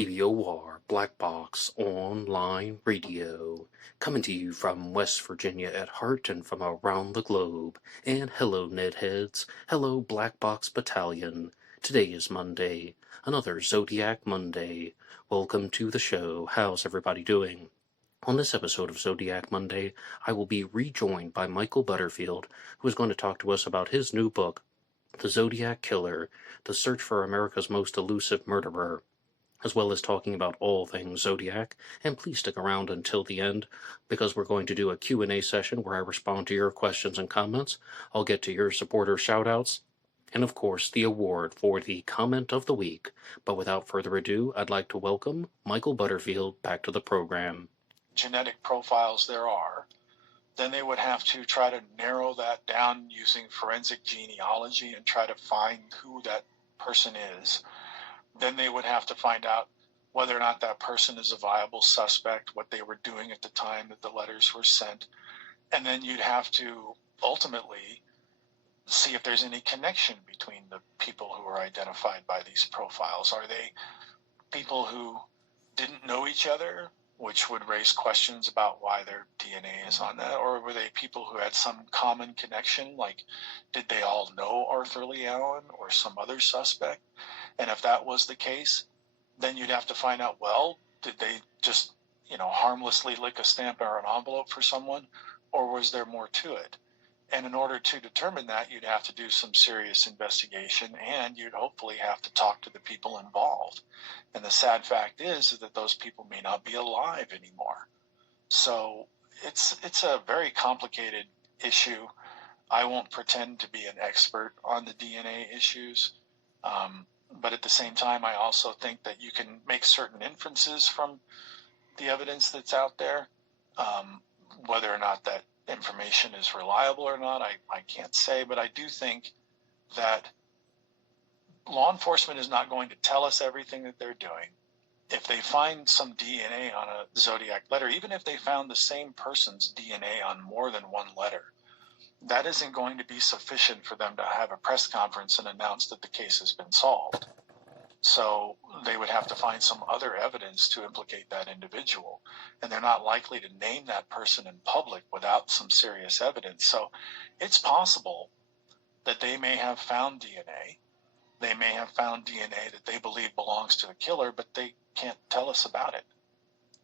BBOR, Black Box Online Radio, coming to you from West Virginia at heart and from around the globe. And hello, Nedheads. Hello, Black Box Battalion. Today is Monday, another Zodiac Monday. Welcome to the show. How's everybody doing? On this episode of Zodiac Monday, I will be rejoined by Michael Butterfield, who is going to talk to us about his new book, The Zodiac Killer, The Search for America's Most Elusive Murderer, as well as talking about all things Zodiac. And please stick around until the end, because we're going to do a Q&A session where I respond to your questions and comments. I'll get to your supporter shoutouts, and of course the award for the comment of the week. But without further ado, I'd like to welcome Michael Butterfield back to the program. Genetic profiles there are, then they would have to try to narrow that down using forensic genealogy and try to find who that person is. Then they would have to find out whether or not that person is a viable suspect, what they were doing at the time that the letters were sent. And then you'd have to ultimately see if there's any connection between the people who are identified by these profiles. Are they people who didn't know each other, which would raise questions about why their DNA is on that? Or were they people who had some common connection, like did they all know Arthur Lee Allen or some other suspect? And if that was the case, then you'd have to find out, well, did they just, harmlessly lick a stamp or an envelope for someone, or was there more to it? And in order to determine that, you'd have to do some serious investigation, and you'd hopefully have to talk to the people involved. And the sad fact is that those people may not be alive anymore. So it's a very complicated issue. I won't pretend to be an expert on the DNA issues. But at the same time, I also think that you can make certain inferences from the evidence that's out there. Whether or not that information is reliable or not, I can't say. But I do think that law enforcement is not going to tell us everything that they're doing. If they find some DNA on a Zodiac letter, even if they found the same person's DNA on more than one letter, that isn't going to be sufficient for them to have a press conference and announce that the case has been solved. So they would have to find some other evidence to implicate that individual. And they're not likely to name that person in public without some serious evidence. So it's possible that they may have found DNA. They may have found DNA that they believe belongs to the killer, but they can't tell us about it.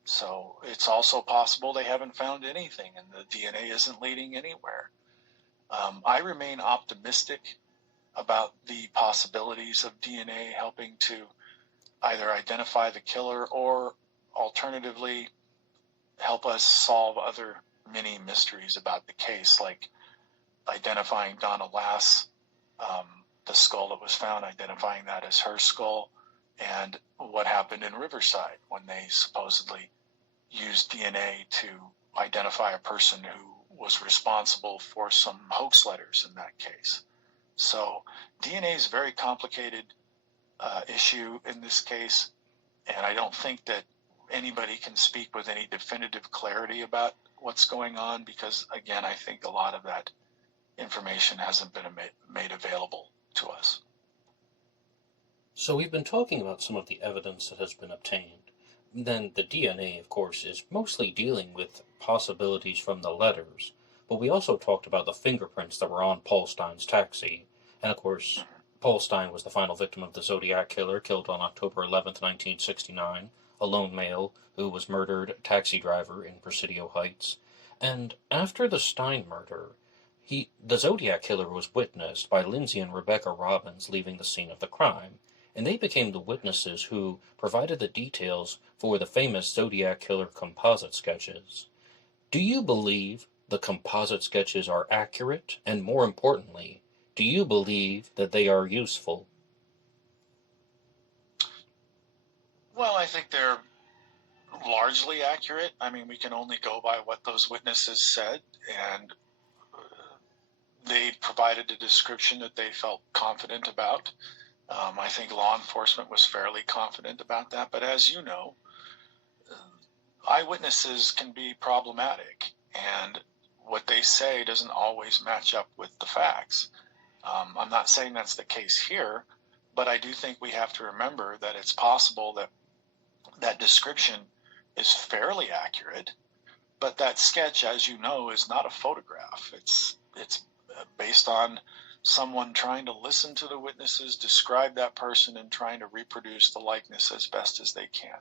So it's also possible they haven't found anything and the DNA isn't leading anywhere. I remain optimistic about the possibilities of DNA helping to either identify the killer or alternatively help us solve other mini mysteries about the case, like identifying Donna Lass, the skull that was found, identifying that as her skull, and what happened in Riverside when they supposedly used DNA to identify a person who was responsible for some hoax letters in that case. So DNA is a very complicated issue in this case, and I don't think that anybody can speak with any definitive clarity about what's going on because, again, I think a lot of that information hasn't been made available to us. So we've been talking about some of the evidence that has been obtained. Then the DNA, of course, is mostly dealing with possibilities from the letters, but we also talked about the fingerprints that were on Post-Stein's taxi. And of course, Post-Stein was the final victim of the Zodiac Killer, killed on October 11th, 1969, a lone male who was murdered taxi driver in Presidio Heights. And after the Stein murder, the Zodiac Killer was witnessed by Lindsay and Rebecca Robbins leaving the scene of the crime, and they became the witnesses who provided the details for the famous Zodiac Killer composite sketches. Do you believe the composite sketches are accurate? And more importantly, do you believe that they are useful? Well, I think they're largely accurate. I mean, we can only go by what those witnesses said, and they provided a description that they felt confident about. I think law enforcement was fairly confident about that. But as you know, eyewitnesses can be problematic, and what they say doesn't always match up with the facts. I'm not saying that's the case here, but I do think we have to remember that it's possible that that description is fairly accurate, but that sketch, as you know, is not a photograph. It's based on someone trying to listen to the witnesses, describe that person, and trying to reproduce the likeness as best as they can.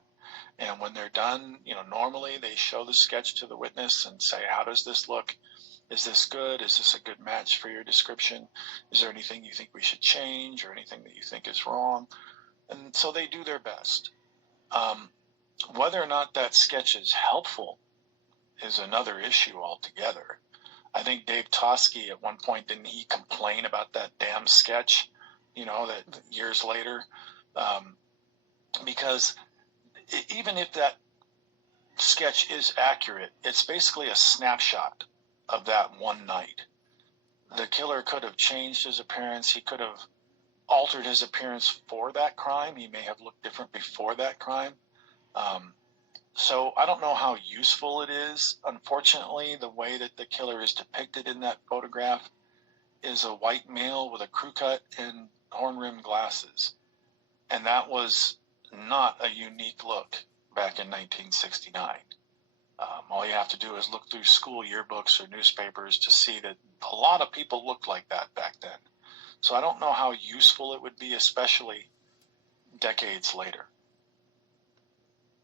And when they're done, normally they show the sketch to the witness and say, how does this look? Is this good? Is this a good match for your description? Is there anything you think we should change or anything that you think is wrong? And so they do their best. Whether or not that sketch is helpful is another issue altogether. I think Dave Toschi at one point, didn't he complain about that damn sketch, that years later? Because even if that sketch is accurate, it's basically a snapshot of that one night. The killer could have changed his appearance. He could have altered his appearance for that crime. He may have looked different before that crime. So I don't know how useful it is. Unfortunately, the way that the killer is depicted in that photograph is a white male with a crew cut and horn-rimmed glasses. And that was not a unique look back in 1969. All you have to do is look through school yearbooks or newspapers to see that a lot of people looked like that back then. So I don't know how useful it would be, especially decades later.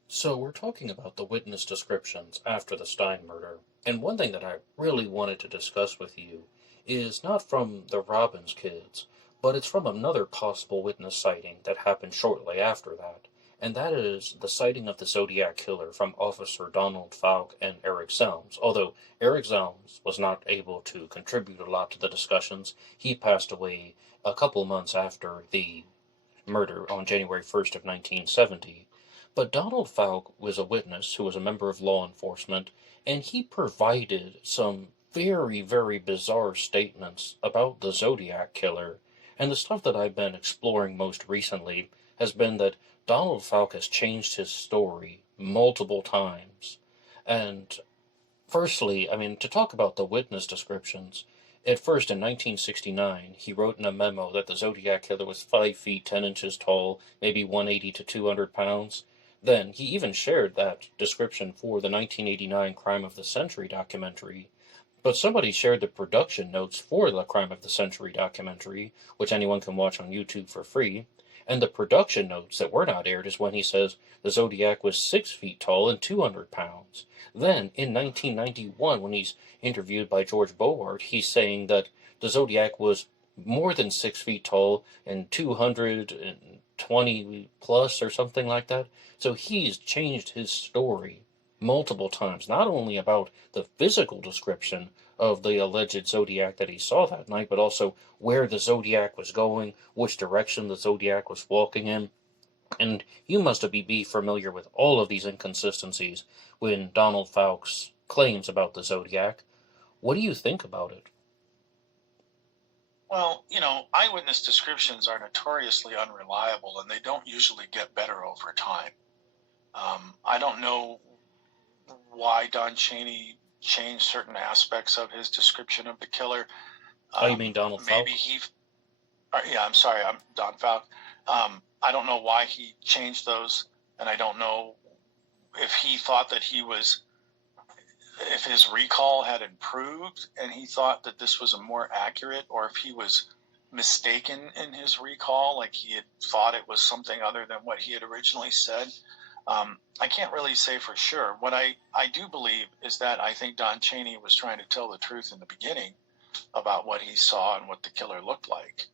So we're talking about the witness descriptions after the Stein murder, and one thing that I really wanted to discuss with you is not from the Robbins kids, but it's from another possible witness sighting that happened shortly after that, and that is the sighting of the Zodiac killer from Officer Donald Fouke and Eric Zelms. Although Eric Zelms was not able to contribute a lot to the discussions, he passed away a couple months after the murder on January 1st of 1970. But Donald Fouke was a witness who was a member of law enforcement, and he provided some very, very bizarre statements about the Zodiac killer. And the stuff that I've been exploring most recently has been that Donald Fouke has changed his story multiple times. And firstly, to talk about the witness descriptions, at first in 1969, he wrote in a memo that the Zodiac killer was 5 feet 10 inches tall, maybe 180 to 200 pounds. Then, he even shared that description for the 1989 Crime of the Century documentary. But somebody shared the production notes for the Crime of the Century documentary, which anyone can watch on YouTube for free. And the production notes that were not aired is when he says the Zodiac was 6 feet tall and 200 pounds. Then, in 1991, when he's interviewed by George Bohart, he's saying that the Zodiac was more than 6 feet tall and 220 plus or something like that. So he's changed his story multiple times, not only about the physical description of the alleged Zodiac that he saw that night, but also where the Zodiac was going, which direction the Zodiac was walking in. And you must be familiar with all of these inconsistencies when Donald Fouke's claims about the Zodiac. What do you think about it? Well, eyewitness descriptions are notoriously unreliable, and they don't usually get better over time. I don't know why Don Chaney changed certain aspects of his description of the killer. You mean Donald Fouke? I'm sorry, I'm Don Fouke. I don't know why he changed those, and I don't know if he thought that if his recall had improved and he thought that this was a more accurate, or if he was mistaken in his recall, like he had thought it was something other than what he had originally said. I can't really say for sure. What I do believe is that I think Don Chaney was trying to tell the truth in the beginning about what he saw and what the killer looked like.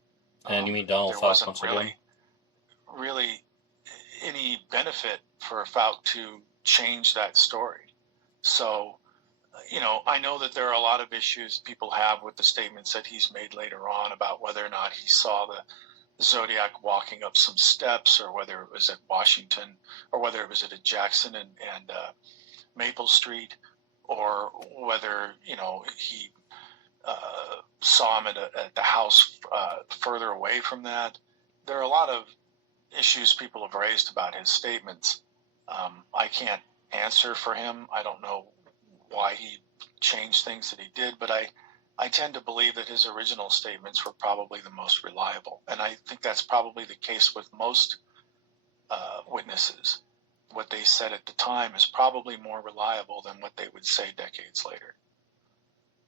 And you mean Donald Fouke once again? There wasn't really any benefit for Fouke to change that story. So, I know that there are a lot of issues people have with the statements that he's made later on about whether or not he saw the Zodiac walking up some steps, or whether it was at Washington, or whether it was at Jackson and Maple Street, or whether he saw him at the house further away from that. There are a lot of issues people have raised about his statements. I can't answer for him. I don't know why he changed things that he did, but I tend to believe that his original statements were probably the most reliable. And I think that's probably the case with most witnesses. what they said at the time is probably more reliable than what they would say decades later.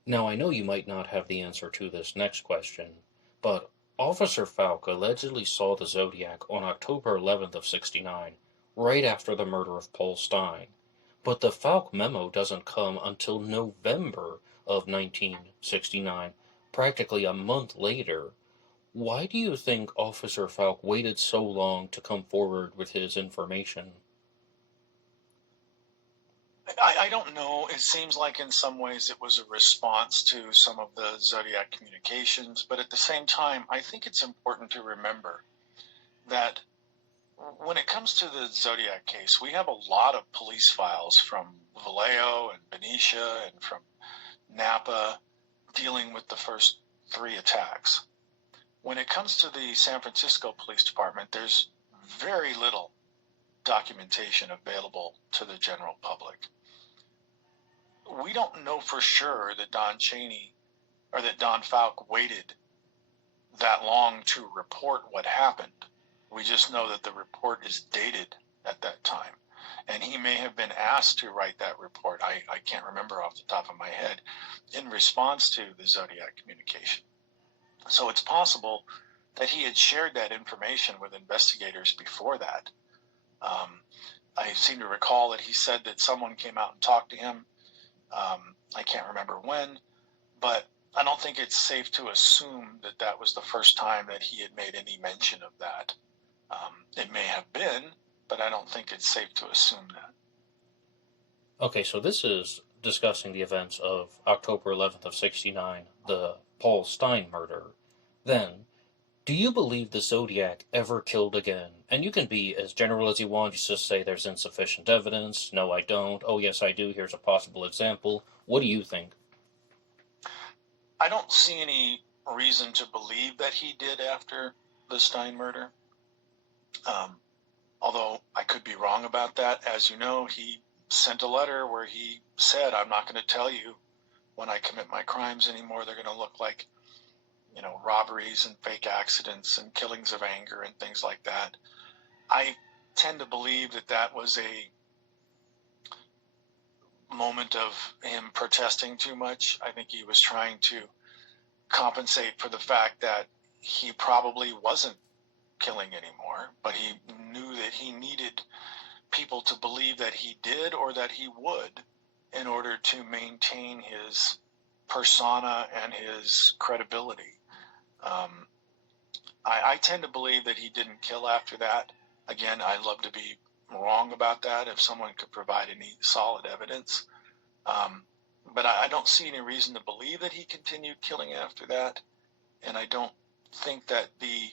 Now, I know you might not have the answer to this next question, but Officer Fouke allegedly saw the Zodiac on October 11th of 69, right after the murder of Post-Stein. But the Fouke memo doesn't come until November of 1969, practically a month later. Why do you think Officer Fouke waited so long to come forward with his information? I don't know. It seems like in some ways it was a response to some of the Zodiac communications, but at the same time, I think it's important to remember that when it comes to the Zodiac case, we have a lot of police files from Vallejo and Benicia and from Napa dealing with the first 3 attacks. When it comes to the San Francisco Police Department, there's very little documentation available to the general public. We don't know for sure that Don Fouke waited that long to report what happened. We just know that the report is dated at that time. And he may have been asked to write that report, I can't remember off the top of my head, in response to the Zodiac communication. So it's possible that he had shared that information with investigators before that. I seem to recall that he said that someone came out and talked to him. I can't remember when, but I don't think it's safe to assume that that was the first time that he had made any mention of that. It may have been, but I don't think it's safe to assume that. Okay, so this is discussing the events of October 11th of 69, the Post-Stein murder. Then, do you believe the Zodiac ever killed again? And you can be as general as you want. You just say there's insufficient evidence. No, I don't. Oh, yes, I do. Here's a possible example. What do you think? I don't see any reason to believe that he did after the Stein murder. Although I could be wrong about that. As you know, he sent a letter where he said, I'm not going to tell you when I commit my crimes anymore. They're going to look like, robberies and fake accidents and killings of anger and things like that. I tend to believe that that was a moment of him protesting too much. I think he was trying to compensate for the fact that he probably wasn't killing anymore, but he knew that he needed people to believe that he did or that he would in order to maintain his persona and his credibility. I tend to believe that he didn't kill after that. Again, I'd love to be wrong about that if someone could provide any solid evidence. But I don't see any reason to believe that he continued killing after that. And I don't think that the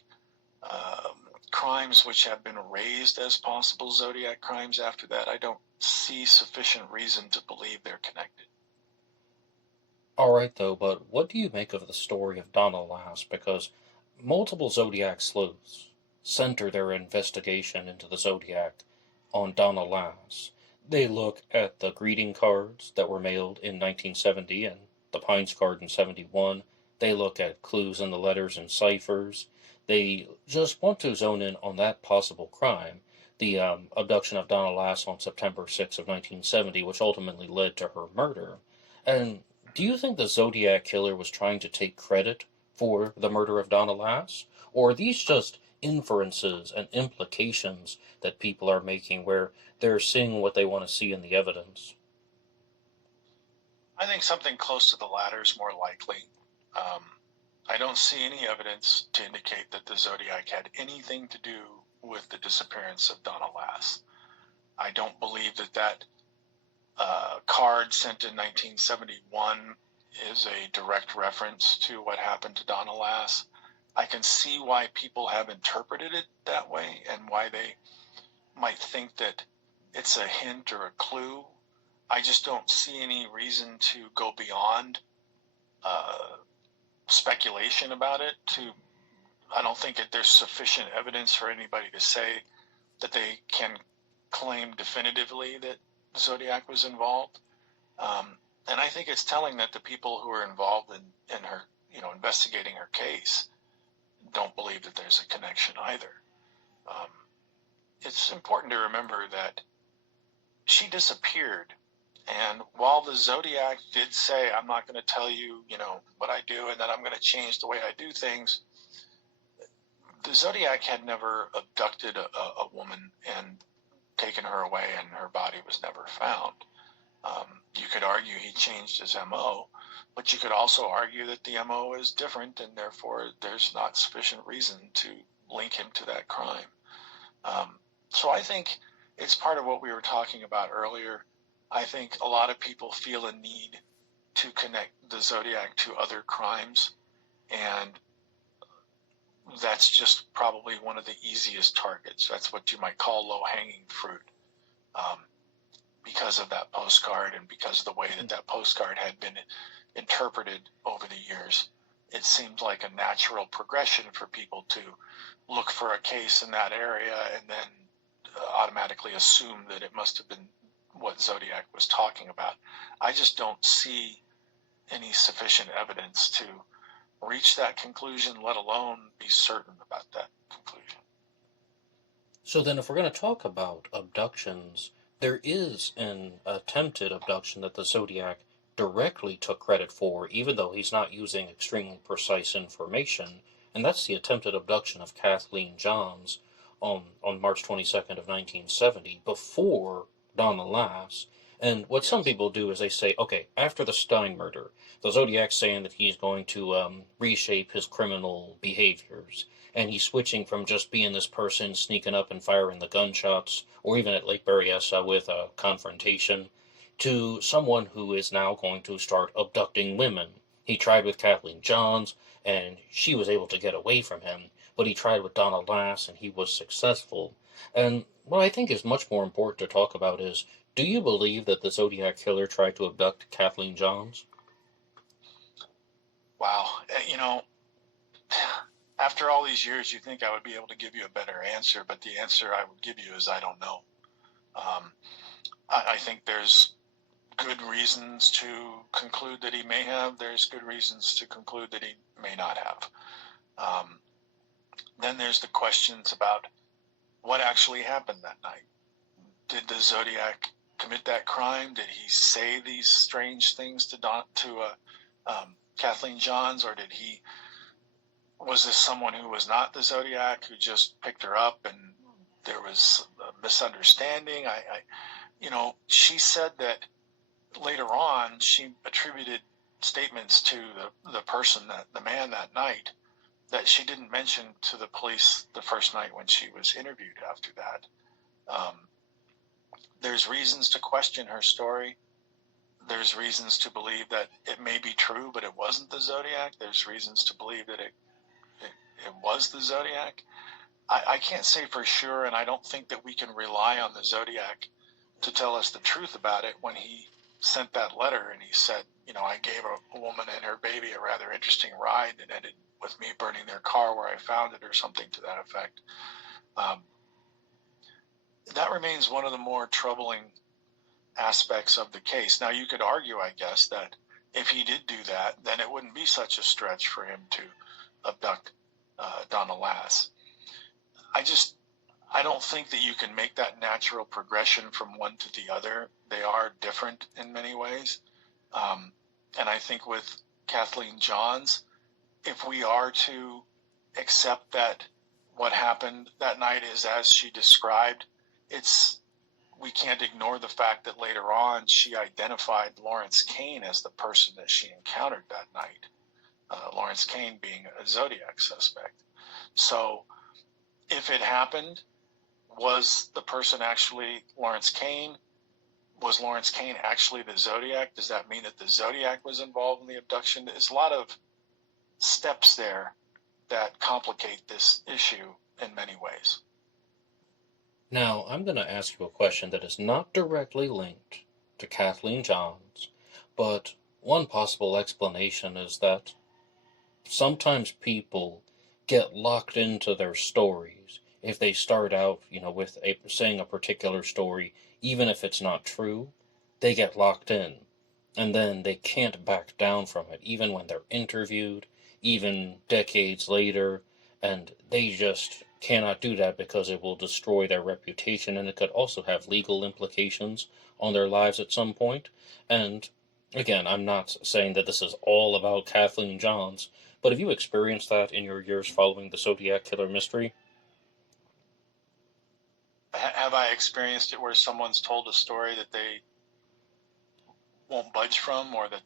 crimes which have been raised as possible Zodiac crimes after that, I don't see sufficient reason to believe they're connected. All right, though, but what do you make of the story of Donna Lass? Because multiple Zodiac sleuths center their investigation into the Zodiac on Donna Lass. They look at the greeting cards that were mailed in 1970 and the Pines card in 71. They look at clues in the letters and ciphers. They just want to zone in on that possible crime, the abduction of Donna Lass on September 6th of 1970, which ultimately led to her murder. And do you think the Zodiac killer was trying to take credit for the murder of Donna Lass? Or are these just inferences and implications that people are making where they're seeing what they want to see in the evidence? I think something close to the latter is more likely. I don't see any evidence to indicate that the Zodiac had anything to do with the disappearance of Donna Lass. I don't believe that card sent in 1971 is a direct reference to what happened to Donna Lass. I can see why people have interpreted it that way and why they might think that it's a hint or a clue. I just don't see any reason to go beyond speculation about it. I don't think that there's sufficient evidence for anybody to say that they can claim definitively that Zodiac was involved. And I think it's telling that the people who are involved in her, investigating her case don't believe that there's a connection either. It's important to remember that she disappeared. And while the Zodiac did say, I'm not going to tell you, what I do, and that I'm going to change the way I do things, the Zodiac had never abducted a woman and taken her away, and her body was never found. You could argue he changed his MO, but you could also argue that the MO is different, and therefore there's not sufficient reason to link him to that crime. So I think it's part of what we were talking about earlier. I think a lot of people feel a need to connect the Zodiac to other crimes, and that's just probably one of the easiest targets. That's what you might call low-hanging fruit, because of that postcard and because of the way that postcard had been interpreted over the years. It seemed like a natural progression for people to look for a case in that area and then automatically assume that it must have been what Zodiac was talking about. I just don't see any sufficient evidence to reach that conclusion, let alone be certain about that conclusion. So then if we're going to talk about abductions, there is an attempted abduction that the Zodiac directly took credit for, even though he's not using extremely precise information, and that's the attempted abduction of Kathleen Johns on March 22nd of 1970, before Donna Lass. And what some people do is they say, okay, after the Stein murder, the Zodiac's saying that he's going to reshape his criminal behaviors, and he's switching from just being this person sneaking up and firing the gunshots, or even at Lake Berryessa with a confrontation, to someone who is now going to start abducting women. He tried with Kathleen Johns, and she was able to get away from him, but he tried with Donna Lass, and he was successful. And what I think is much more important to talk about is, do you believe that the Zodiac killer tried to abduct Kathleen Johns? Wow. After all these years, you think I would be able to give you a better answer, but the answer I would give you is I don't know. I think there's good reasons to conclude that he may have. There's good reasons to conclude that he may not have. Then there's the questions about what actually happened that night. Did the Zodiac commit that crime? Did he say these strange things to Kathleen Johns, or was this someone who was not the Zodiac who just picked her up and there was a misunderstanding? She said that later on she attributed statements to the man that night that she didn't mention to the police the first night when she was interviewed after that. There's reasons to question her story. There's reasons to believe that it may be true, but it wasn't the Zodiac. There's reasons to believe that it was the Zodiac. I can't say for sure, and I don't think that we can rely on the Zodiac to tell us the truth about it when he sent that letter and he said, I gave a woman and her baby a rather interesting ride that ended with me burning their car where I found it, or something to that effect. That remains one of the more troubling aspects of the case. Now, you could argue, I guess, that if he did do that, then it wouldn't be such a stretch for him to abduct Donna Lass. I don't think that you can make that natural progression from one to the other. They are different in many ways. And I think with Kathleen Johns, if we are to accept that what happened that night is as she described, we can't ignore the fact that later on she identified Lawrence Kane as the person that she encountered that night, Lawrence Kane being a Zodiac suspect. So if it happened, was the person actually Lawrence Kane? Was Lawrence Kane actually the Zodiac? Does that mean that the Zodiac was involved in the abduction? There's a lot of steps there that complicate this issue in many ways. Now, I'm going to ask you a question that is not directly linked to Kathleen Johns, but one possible explanation is that sometimes people get locked into their stories. If they start out, with saying a particular story, even if it's not true, they get locked in, and then they can't back down from it, even when they're interviewed, even decades later, and they just cannot do that because it will destroy their reputation, and it could also have legal implications on their lives at some point. And again, I'm not saying that this is all about Kathleen Johns, but have you experienced that in your years following the Zodiac Killer mystery? Have I experienced it where someone's told a story that they won't budge from, or that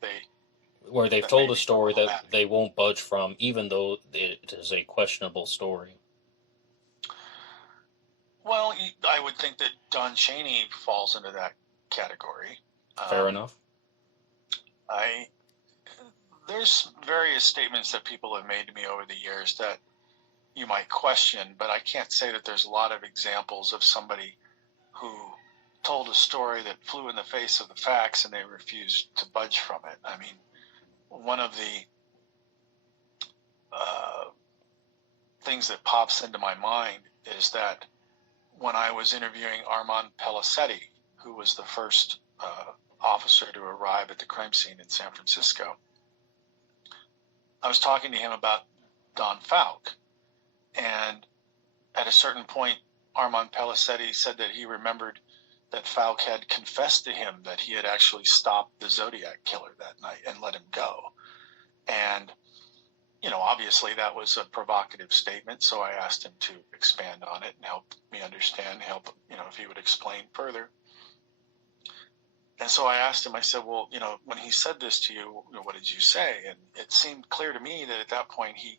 Where they've that may told a be story that problematic? they won't budge from, even though it is a questionable story? Well, I would think that Don Chaney falls into that category. Fair enough. There's various statements that people have made to me over the years that you might question, but I can't say that there's a lot of examples of somebody who told a story that flew in the face of the facts and they refused to budge from it. I mean, one of the things that pops into my mind is that when I was interviewing Armand Pellicetti, who was the first officer to arrive at the crime scene in San Francisco, I was talking to him about Don Fouke. And at a certain point, Armand Pellicetti said that he remembered that Fouke had confessed to him that he had actually stopped the Zodiac killer that night and let him go. And, obviously that was a provocative statement, so I asked him to expand on it and help me understand, if he would explain further. And so I asked him, I said, well, when he said this to you, what did you say? And it seemed clear to me that at that point he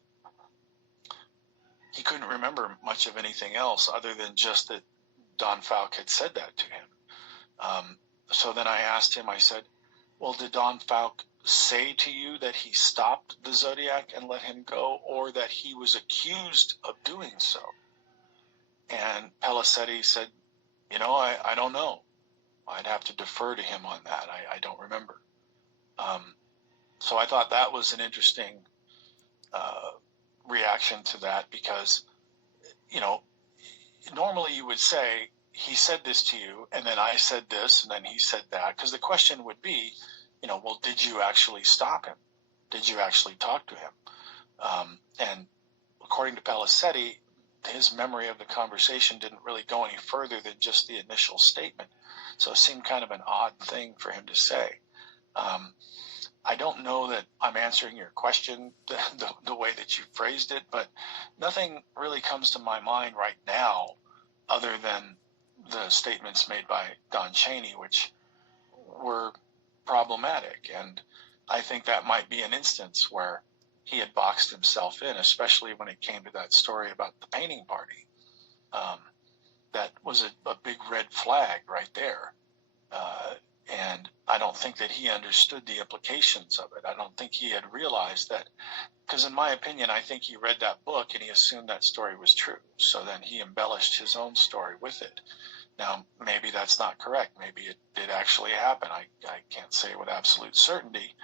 couldn't remember much of anything else other than just that Don Fouke had said that to him. So then I asked him, I said, well, did Don Fouke say to you that he stopped the Zodiac and let him go, or that he was accused of doing so? And Pellicetti said, I don't know. I'd have to defer to him on that. I don't remember. So I thought that was an interesting reaction to that, because, normally you would say, he said this to you, and then I said this, and then he said that, because the question would be, well, did you actually stop him? Did you actually talk to him? And according to Pellicetti, his memory of the conversation didn't really go any further than just the initial statement. So it seemed kind of an odd thing for him to say. I don't know that I'm answering your question the way that you phrased it, but nothing really comes to my mind right now other than the statements made by Don Chaney, which were problematic. And I think that might be an instance where he had boxed himself in, especially when it came to that story about the painting party. That was a big red flag right there. And I don't think that he understood the implications of it. I don't think he had realized that, because in my opinion, I think he read that book and he assumed that story was true. So then he embellished his own story with it. Now, maybe that's not correct. Maybe it did actually happen. I can't say with absolute certainty,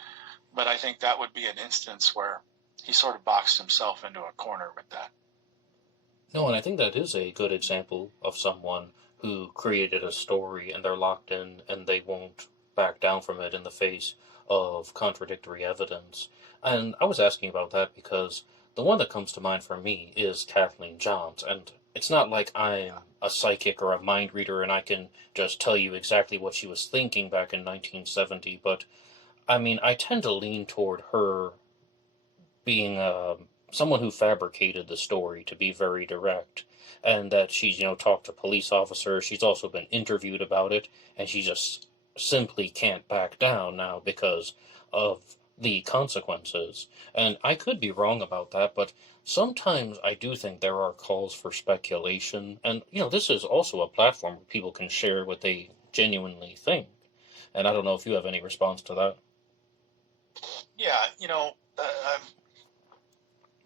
but I think that would be an instance where he sort of boxed himself into a corner with that. No, and I think that is a good example of someone who created a story and they're locked in and they won't back down from it in the face of contradictory evidence. And I was asking about that because the one that comes to mind for me is Kathleen Johns. And it's not like I'm a psychic or a mind reader and I can just tell you exactly what she was thinking back in 1970, but I mean, I tend to lean toward her being someone who fabricated the story, to be very direct, and that she's talked to police officers. She's also been interviewed about it, and she just simply can't back down now because of the consequences. And I could be wrong about that, but sometimes I do think there are calls for speculation, and this is also a platform where people can share what they genuinely think. And I don't know if you have any response to that. Yeah,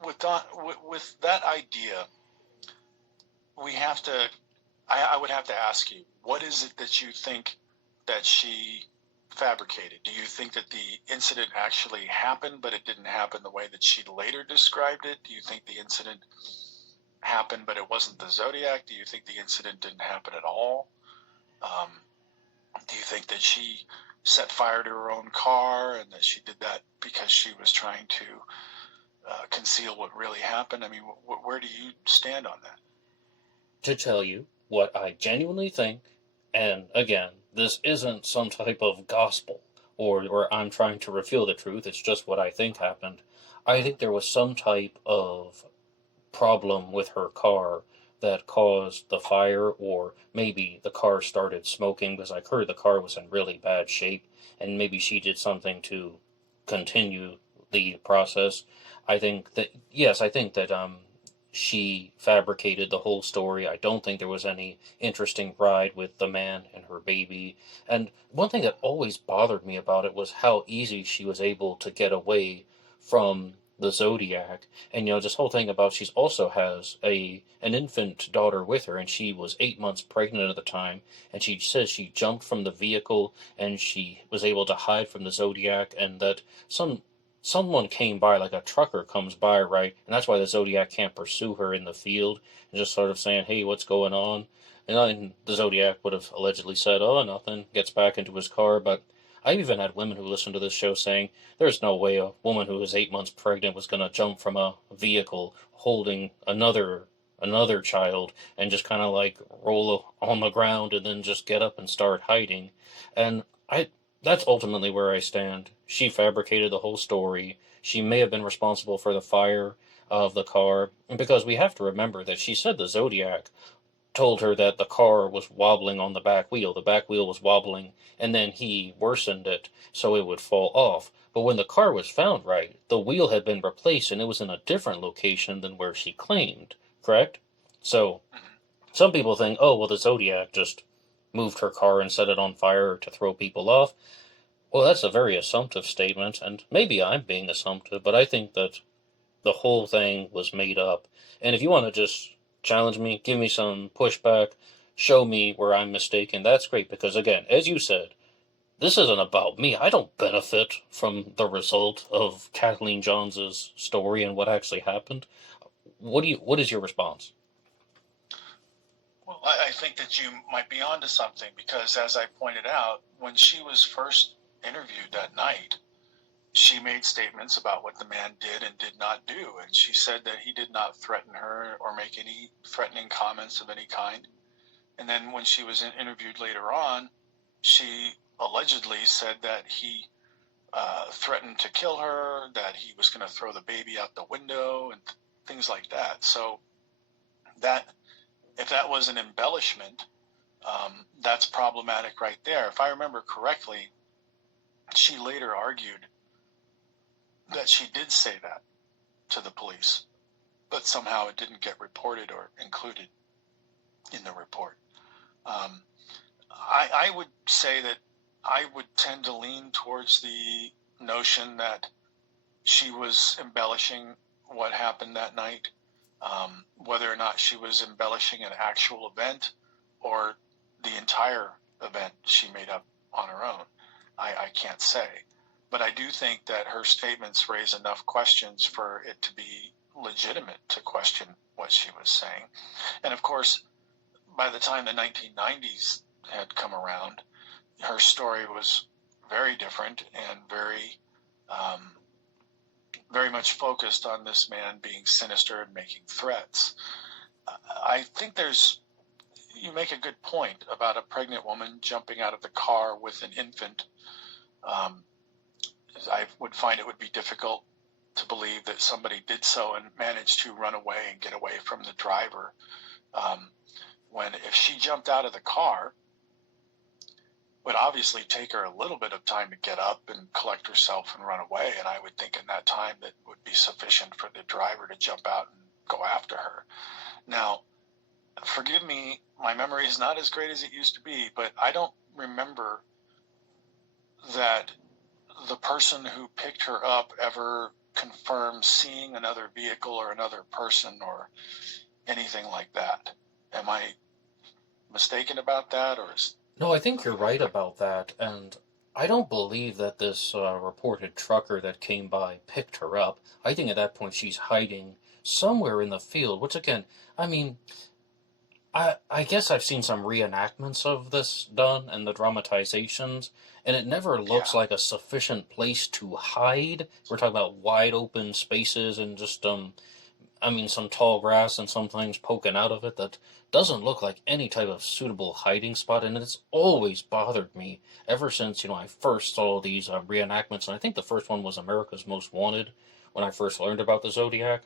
with that idea, we have to. I would have to ask you, what is it that you think that she fabricated? Do you think that the incident actually happened, but it didn't happen the way that she later described it? Do you think the incident happened, but it wasn't the Zodiac? Do you think the incident didn't happen at all? Do you think that she set fire to her own car and that she did that because she was trying to conceal what really happened? I mean, where do you stand on that? to tell you what I genuinely think, and again, this isn't some type of gospel or I'm trying to reveal the truth, it's just what I think happened. I think there was some type of problem with her car that caused the fire, or maybe the car started smoking because I heard the car was in really bad shape, and maybe she did something to continue the process. I think that she fabricated the whole story. I don't think there was any interesting ride with the man and her baby. And one thing that always bothered me about it was how easy she was able to get away from the Zodiac. And this whole thing about she also has an infant daughter with her, and she was 8 months pregnant at the time. And she says she jumped from the vehicle and she was able to hide from the Zodiac, and that someone came by, like a trucker comes by, right? And that's why the Zodiac can't pursue her in the field, and just sort of saying, "Hey, what's going on?" And the Zodiac would have allegedly said, "Oh, nothing," gets back into his car. But I've even had women who listen to this show saying there's no way a woman who was 8 months pregnant was going to jump from a vehicle holding another child and just kind of like roll on the ground and then just get up and start hiding. And that's ultimately where I stand. She fabricated the whole story. She may have been responsible for the fire of the car, because we have to remember that she said the Zodiac told her that the car was wobbling on the back wheel. The back wheel was wobbling, and then he worsened it so it would fall off. But when the car was found, right, the wheel had been replaced and it was in a different location than where she claimed, correct? So some people think, oh, well, the Zodiac just moved her car and set it on fire to throw people off. Well, that's a very assumptive statement, and maybe I'm being assumptive, but I think that the whole thing was made up. And if you want to just challenge me, give me some pushback, show me where I'm mistaken, that's great, because again, as you said, this isn't about me. I don't benefit from the result of Kathleen Johns' story and what actually happened. What is your response? Well, I think that you might be onto something, because as I pointed out, when she was first interviewed that night, she made statements about what the man did and did not do. And she said that he did not threaten her or make any threatening comments of any kind. And then when she was interviewed later on, she allegedly said that he threatened to kill her, that he was going to throw the baby out the window and things like that. So that, if that was an embellishment, that's problematic right there. If I remember correctly, she later argued that she did say that to the police, but somehow it didn't get reported or included in the report. I would say that I would tend to lean towards the notion that she was embellishing what happened that night. Whether or not she was embellishing an actual event or the entire event she made up on her own, I can't say. But I do think that her statements raise enough questions for it to be legitimate to question what she was saying. And of course, by the time the 1990s had come around, her story was very different and very much focused on this man being sinister and making threats. I think you make a good point about a pregnant woman jumping out of the car with an infant. I would find it would be difficult to believe that somebody did so and managed to run away and get away from the driver. If she jumped out of the car, would obviously take her a little bit of time to get up and collect herself and run away. And I would think in that time that would be sufficient for the driver to jump out and go after her. Now, forgive me, my memory is not as great as it used to be, but I don't remember that the person who picked her up ever confirmed seeing another vehicle or another person or anything like that. Am I mistaken about that, or is... No, I think you're right about that, and I don't believe that this reported trucker that came by picked her up. I think at that point she's hiding somewhere in the field, which again, I mean, I guess I've seen some reenactments of this done and the dramatizations, and it never looks like a sufficient place to hide. We're talking about wide open spaces and just some tall grass and some things poking out of it that doesn't look like any type of suitable hiding spot, and it's always bothered me ever since, I first saw these reenactments, and I think the first one was America's Most Wanted when I first learned about the Zodiac.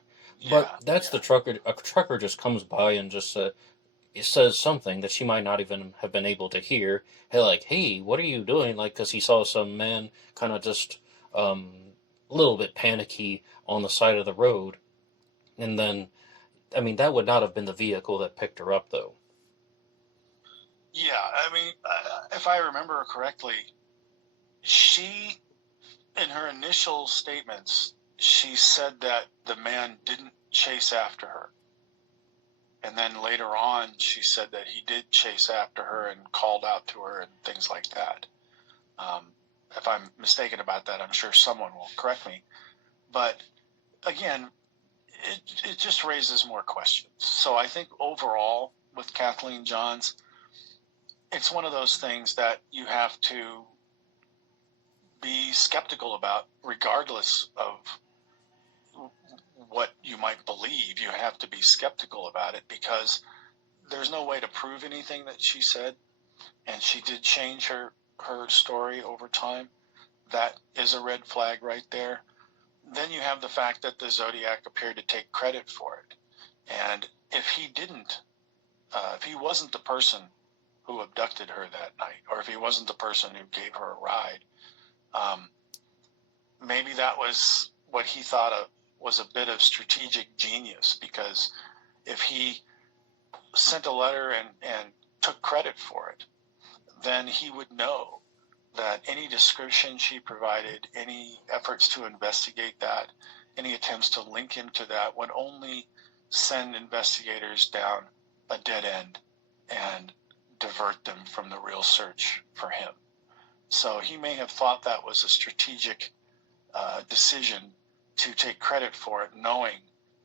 But Yeah, that's yeah. the trucker. A trucker just comes by and just it says something that she might not even have been able to hear. Hey, like, hey, what are you doing? Like, because he saw some man kind of just um, a little bit panicky on the side of the road, and then that would not have been the vehicle that picked her up, though. Yeah, I mean, if I remember correctly, she, in her initial statements, she said that the man didn't chase after her. And then later on, she said that he did chase after her and called out to her and things like that. If I'm mistaken about that, I'm sure someone will correct me. But again, it just raises more questions. So I think overall, with Kathleen Johns, it's one of those things that you have to be skeptical about, regardless of what you might believe. You have to be skeptical about it because there's no way to prove anything that she said, and she did change her story over time. That is a red flag right there. Then you have the fact that the Zodiac appeared to take credit for it. And if he didn't, if he wasn't the person who abducted her that night, or if he wasn't the person who gave her a ride, maybe that was what he thought of was a bit of strategic genius, because if he sent a letter and took credit for it, then he would know that any description she provided, any efforts to investigate that, any attempts to link him to that would only send investigators down a dead end and divert them from the real search for him. So he may have thought that was a strategic decision to take credit for it, knowing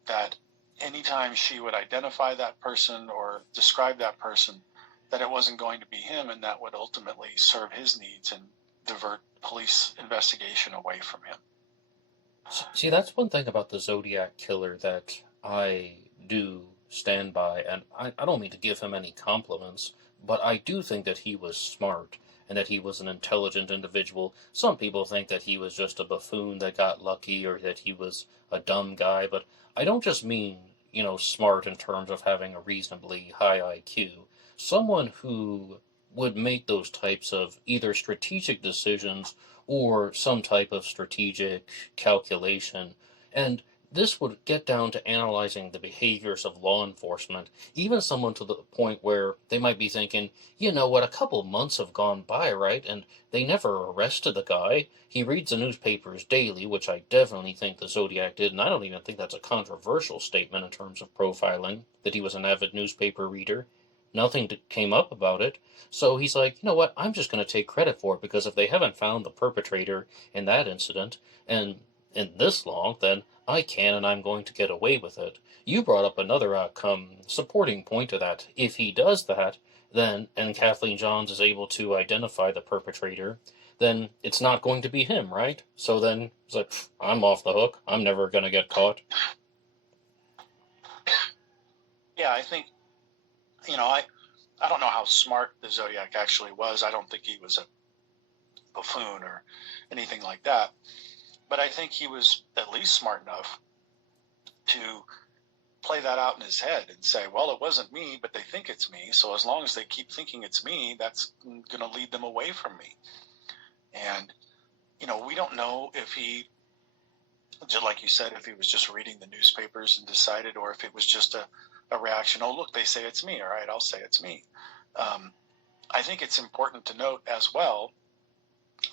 that anytime she would identify that person or describe that person, that it wasn't going to be him, and that would ultimately serve his needs and divert police investigation away from him. See, that's one thing about the Zodiac Killer that I do stand by, and I don't mean to give him any compliments, but I do think that he was smart and that he was an intelligent individual. Some people think that he was just a buffoon that got lucky or that he was a dumb guy, but I don't just mean, smart in terms of having a reasonably high IQ. Someone who would make those types of either strategic decisions or some type of strategic calculation. And this would get down to analyzing the behaviors of law enforcement, even someone to the point where they might be thinking, you know what, a couple months have gone by, right? And they never arrested the guy. He reads the newspapers daily, which I definitely think the Zodiac did, and I don't even think that's a controversial statement in terms of profiling, that he was an avid newspaper reader. Nothing came up about it. So he's like, you know what, I'm just going to take credit for it, because if they haven't found the perpetrator in that incident and in this long, then I can, and I'm going to get away with it. You brought up another supporting point to that. If he does that, then, and Kathleen Johns is able to identify the perpetrator, then it's not going to be him, right? So then it's like, I'm off the hook. I'm never going to get caught. Yeah, I think, I don't know how smart the Zodiac actually was. I don't think he was a buffoon or anything like that. But I think he was at least smart enough to play that out in his head and say, well, it wasn't me, but they think it's me. So as long as they keep thinking it's me, that's going to lead them away from me. And, we don't know if he, just like you said, if he was just reading the newspapers and decided, or if it was just a reaction. Oh, look, they say it's me. All right, I'll say it's me. I think it's important to note as well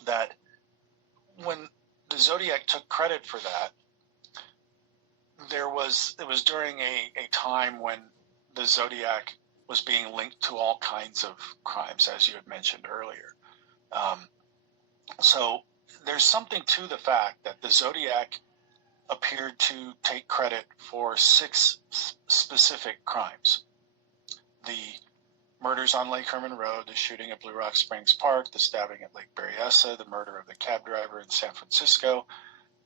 that when the Zodiac took credit for that, it was during a time when the Zodiac was being linked to all kinds of crimes, as you had mentioned earlier. So there's something to the fact that the Zodiac appeared to take credit for 6 specific crimes: the murders on Lake Herman Road, the shooting at Blue Rock Springs Park, the stabbing at Lake Berryessa, the murder of the cab driver in San Francisco,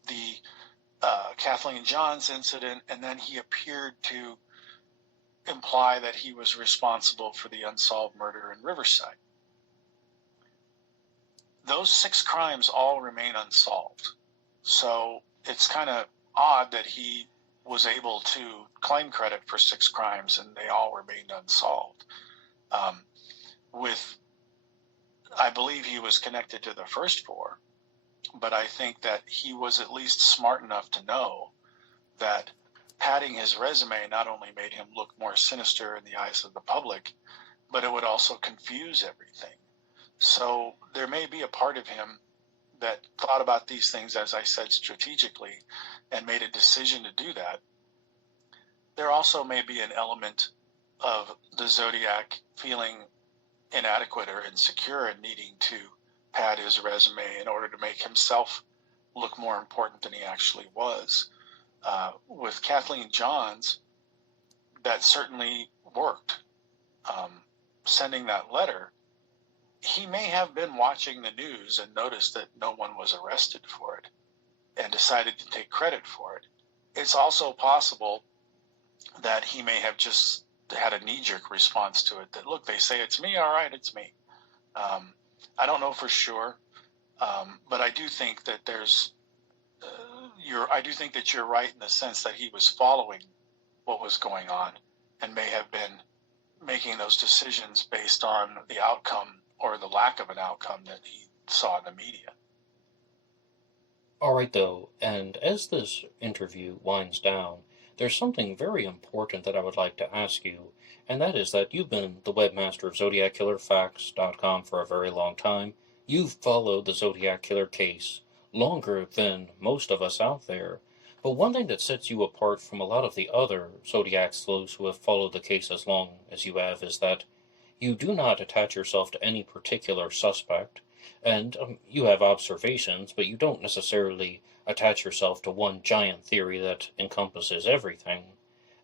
the Kathleen Johns incident, and then he appeared to imply that he was responsible for the unsolved murder in Riverside. Those 6 crimes all remain unsolved. So it's kind of odd that he was able to claim credit for 6 crimes and they all remained unsolved. I believe he was connected to the first 4, but I think that he was at least smart enough to know that padding his resume not only made him look more sinister in the eyes of the public, but it would also confuse everything. So there may be a part of him that thought about these things, as I said, strategically, and made a decision to do that. There also may be an element of the Zodiac feeling inadequate or insecure and needing to pad his resume in order to make himself look more important than he actually was. With Kathleen Johns, that certainly worked. Sending that letter, he may have been watching the news and noticed that no one was arrested for it and decided to take credit for it. It's also possible that he may have just had a knee-jerk response to it, that, look, they say it's me, all right, it's me. I don't know for sure, but I do think that I do think that you're right in the sense that he was following what was going on and may have been making those decisions based on the outcome or the lack of an outcome that he saw in the media. All right, though, and as this interview winds down, there's something very important that I would like to ask you, and that is that you've been the webmaster of ZodiacKillerFacts.com for a very long time. You've followed the Zodiac Killer case longer than most of us out there. But one thing that sets you apart from a lot of the other Zodiac sleuths who have followed the case as long as you have is that you do not attach yourself to any particular suspect, and you have observations, but you don't necessarily attach yourself to one giant theory that encompasses everything.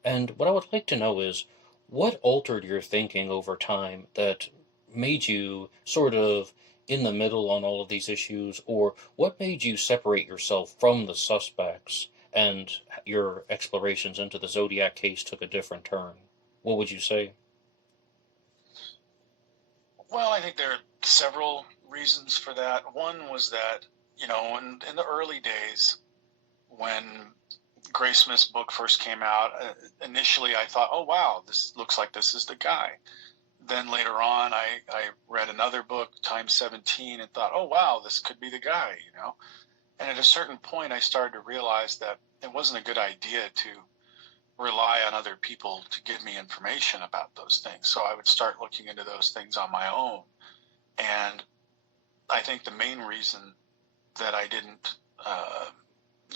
And what I would like to know is, what altered your thinking over time that made you sort of in the middle on all of these issues, or what made you separate yourself from the suspects and your explorations into the Zodiac case took a different turn? What would you say? Well, I think there are several reasons for that. One was that, in the early days, when Graysmith's book first came out, initially I thought, oh, wow, this looks like this is the guy. Then later on, I read another book, Time 17, and thought, oh, wow, this could be the guy, And at a certain point, I started to realize that it wasn't a good idea to rely on other people to give me information about those things. So I would start looking into those things on my own. And I think the main reason that I didn't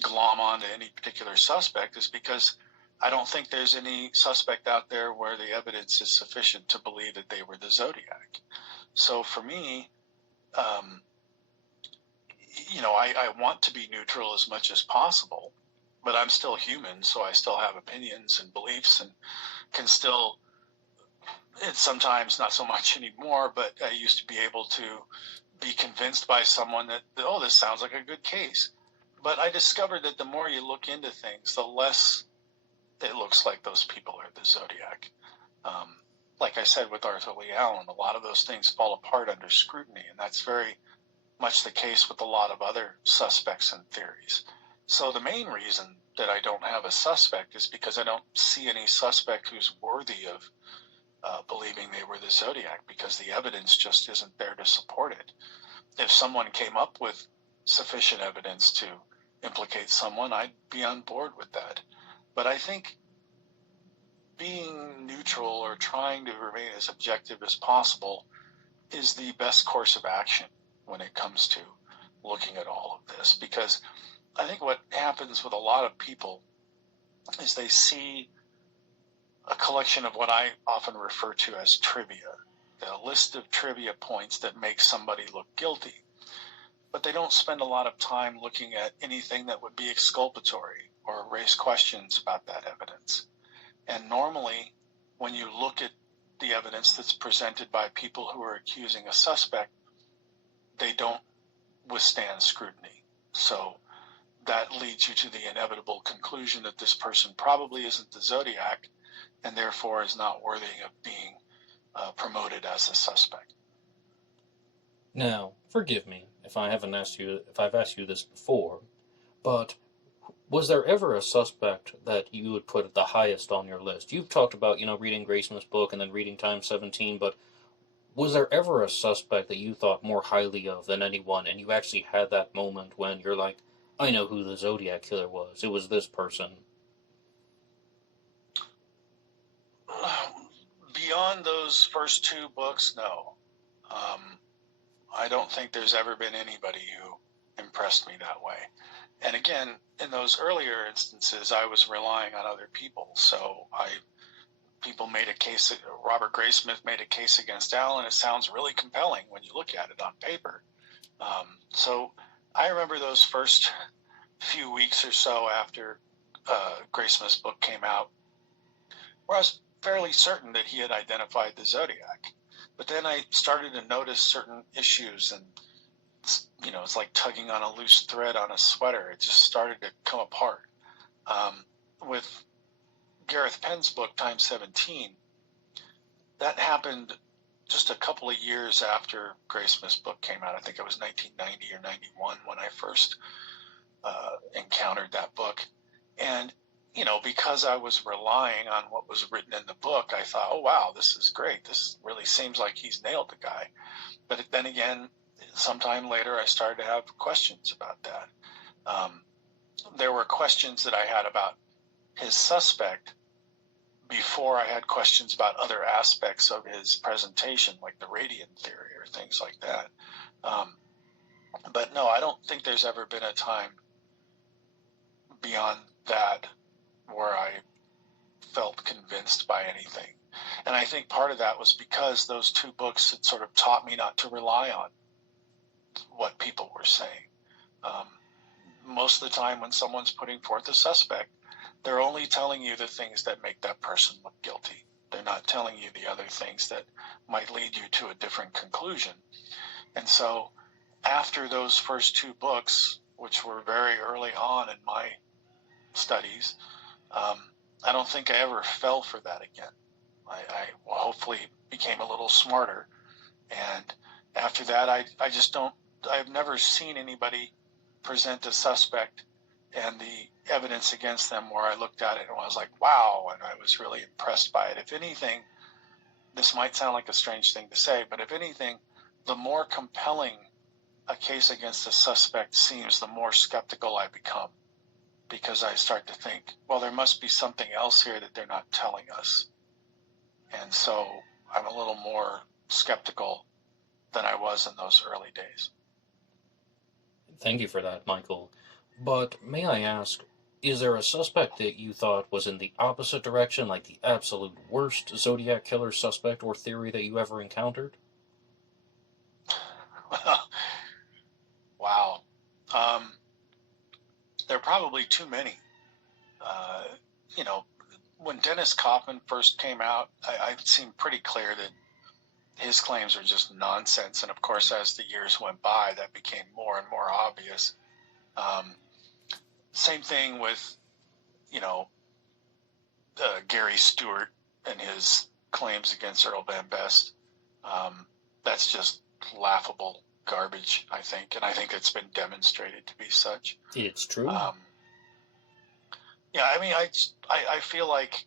glom onto any particular suspect is because I don't think there's any suspect out there where the evidence is sufficient to believe that they were the Zodiac. So for me, I want to be neutral as much as possible, but I'm still human, so I still have opinions and beliefs and can still, it's sometimes not so much anymore, but I used to be able to be convinced by someone that, oh, this sounds like a good case. But I discovered that the more you look into things, the less it looks like those people are the Zodiac. Like I said with Arthur Lee Allen, a lot of those things fall apart under scrutiny, and that's very much the case with a lot of other suspects and theories. So the main reason that I don't have a suspect is because I don't see any suspect who's worthy of believing they were the Zodiac, because the evidence just isn't there to support it. If someone came up with sufficient evidence to implicate someone, I'd be on board with that. But I think being neutral or trying to remain as objective as possible is the best course of action when it comes to looking at all of this. Because I think what happens with a lot of people is they see a collection of what I often refer to as trivia, a list of trivia points that make somebody look guilty. But they don't spend a lot of time looking at anything that would be exculpatory or raise questions about that evidence. And normally, when you look at the evidence that's presented by people who are accusing a suspect, they don't withstand scrutiny. So that leads you to the inevitable conclusion that this person probably isn't the Zodiac and therefore is not worthy of being promoted as a suspect. Now, forgive me if I've asked you this before, but was there ever a suspect that you would put the highest on your list? You've talked about, reading Graysmith's book and then reading Time 17, but was there ever a suspect that you thought more highly of than anyone, and you actually had that moment when you're like, I know who the Zodiac Killer was. It was this person. Beyond those first two books, no. I don't think there's ever been anybody who impressed me that way. And again, in those earlier instances, I was relying on other people. So people made a case, Robert Graysmith made a case against Al, and it sounds really compelling when you look at it on paper. So I remember those first few weeks or so after Graysmith's book came out, where I was fairly certain that he had identified the Zodiac. But then I started to notice certain issues, and it's like tugging on a loose thread on a sweater. It just started to come apart. With Gareth Penn's book, Time 17, that happened just a couple of years after Graysmith's book came out. I think it was 1990 or 91 when I first encountered that book. And because I was relying on what was written in the book, I thought, oh, wow, this is great. This really seems like he's nailed the guy. But then again, sometime later, I started to have questions about that. There were questions that I had about his suspect before I had questions about other aspects of his presentation, like the radiant theory or things like that. But no, I don't think there's ever been a time beyond that where I felt convinced by anything. And I think part of that was because those two books had sort of taught me not to rely on what people were saying. Most of the time when someone's putting forth a suspect, they're only telling you the things that make that person look guilty. They're not telling you the other things that might lead you to a different conclusion. And so after those first two books, which were very early on in my studies, I don't think I ever fell for that again. I hopefully became a little smarter. And after that, I've never seen anybody present a suspect and the evidence against them where I looked at it and I was like, wow, and I was really impressed by it. If anything, this might sound like a strange thing to say, but if anything, the more compelling a case against a suspect seems, the more skeptical I become. Because I start to think, well, there must be something else here that they're not telling us. And so I'm a little more skeptical than I was in those early days. Thank you for that, Michael. But may I ask, is there a suspect that you thought was in the opposite direction, like the absolute worst Zodiac Killer suspect or theory that you ever encountered? Wow. There are probably too many. When Dennis Kaufman first came out, it seemed pretty clear that his claims were just nonsense. And of course, as the years went by, that became more and more obvious. Same thing with, Gary Stewart and his claims against Earl Van Best. That's just laughable garbage, I think. And I think it's been demonstrated to be such. It's true. I feel like